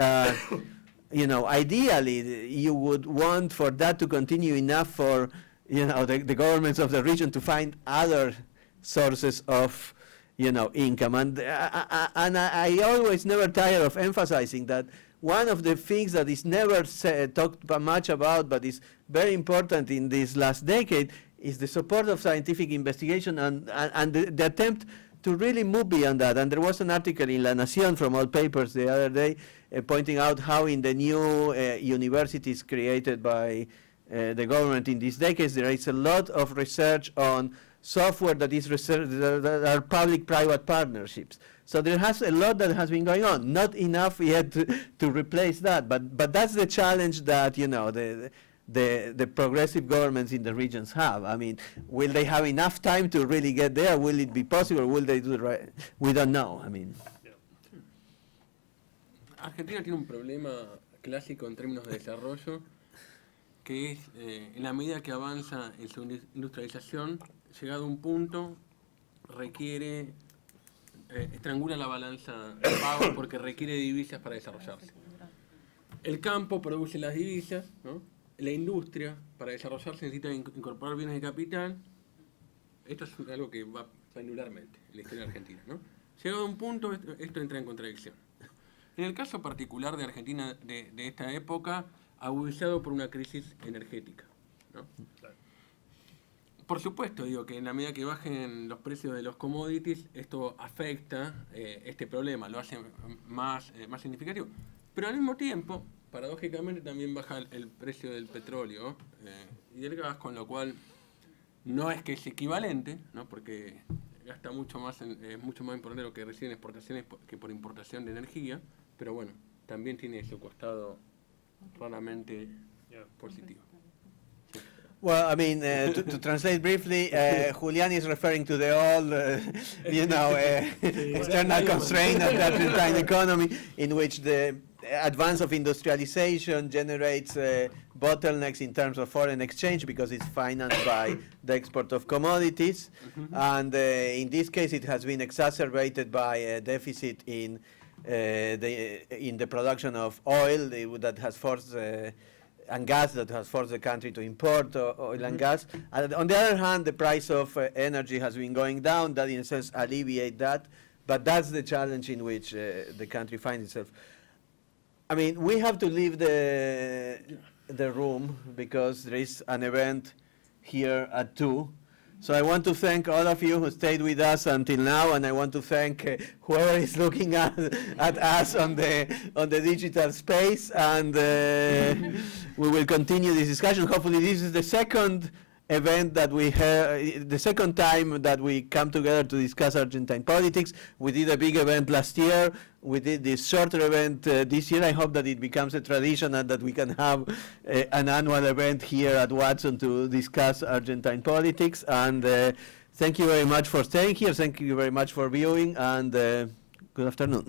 Ideally, you would want for that to continue enough for the governments of the region to find other sources of income. And I always never tire of emphasizing that one of the things that is never talked much about, but is very important in this last decade, is the support of scientific investigation and the attempt to really move beyond that. And there was an article in La Nación from All Papers the other day pointing out how in the new universities created by the government in these decades, there is a lot of research on software that is that are public-private partnerships. So there has a lot that has been going on. Not enough yet to replace that, but that's the challenge that the progressive governments in the regions have. I mean, will they have enough time to really get there? Will it be possible? Will they do it right? We don't know. I mean. Argentina tiene un problema clásico en términos de desarrollo, que es en la medida que avanza en su industrialización, llegado a un punto, requiere, estrangula la balanza de pago porque requiere divisas para desarrollarse. El campo produce las divisas, ¿no? La industria, para desarrollarse, necesita incorporar bienes de capital. Esto es algo que va pendularmente en la historia argentina, ¿no? Llegado a un punto, esto entra en contradicción. En el caso particular de Argentina de esta época, agudizado por una crisis energética, ¿no? Por supuesto, digo que en la medida que bajen los precios de los commodities, esto afecta este problema, lo hace más significativo. Pero al mismo tiempo, paradójicamente, también baja el precio del petróleo y del gas, con lo cual no es que es equivalente, ¿no? Porque gasta mucho más importante lo que recibe en exportaciones que por importación de energía, pero bueno, también tiene su costado raramente positivo. Well, I mean, to translate briefly, Julian is referring to the old, external constraint of the Argentine economy, in which the advance of industrialization generates bottlenecks in terms of foreign exchange because it's financed by the export of commodities. And in this case, it has been exacerbated by a deficit in the production of oil that has forced and gas that has forced the country to import oil and gas. And on the other hand, the price of energy has been going down. That, in a sense, alleviate that. But that's the challenge in which the country finds itself. I mean, we have to leave the room because there is an event here at 2. So I want to thank all of you who stayed with us until now, and I want to thank whoever is looking at us on the digital space. And we will continue this discussion. Hopefully, this is the second event that we have, the second time that we come together to discuss Argentine politics. We did a big event last year. We did this shorter event this year. I hope that it becomes a tradition and that we can have an annual event here at Watson to discuss Argentine politics. And thank you very much for staying here. Thank you very much for viewing, and good afternoon.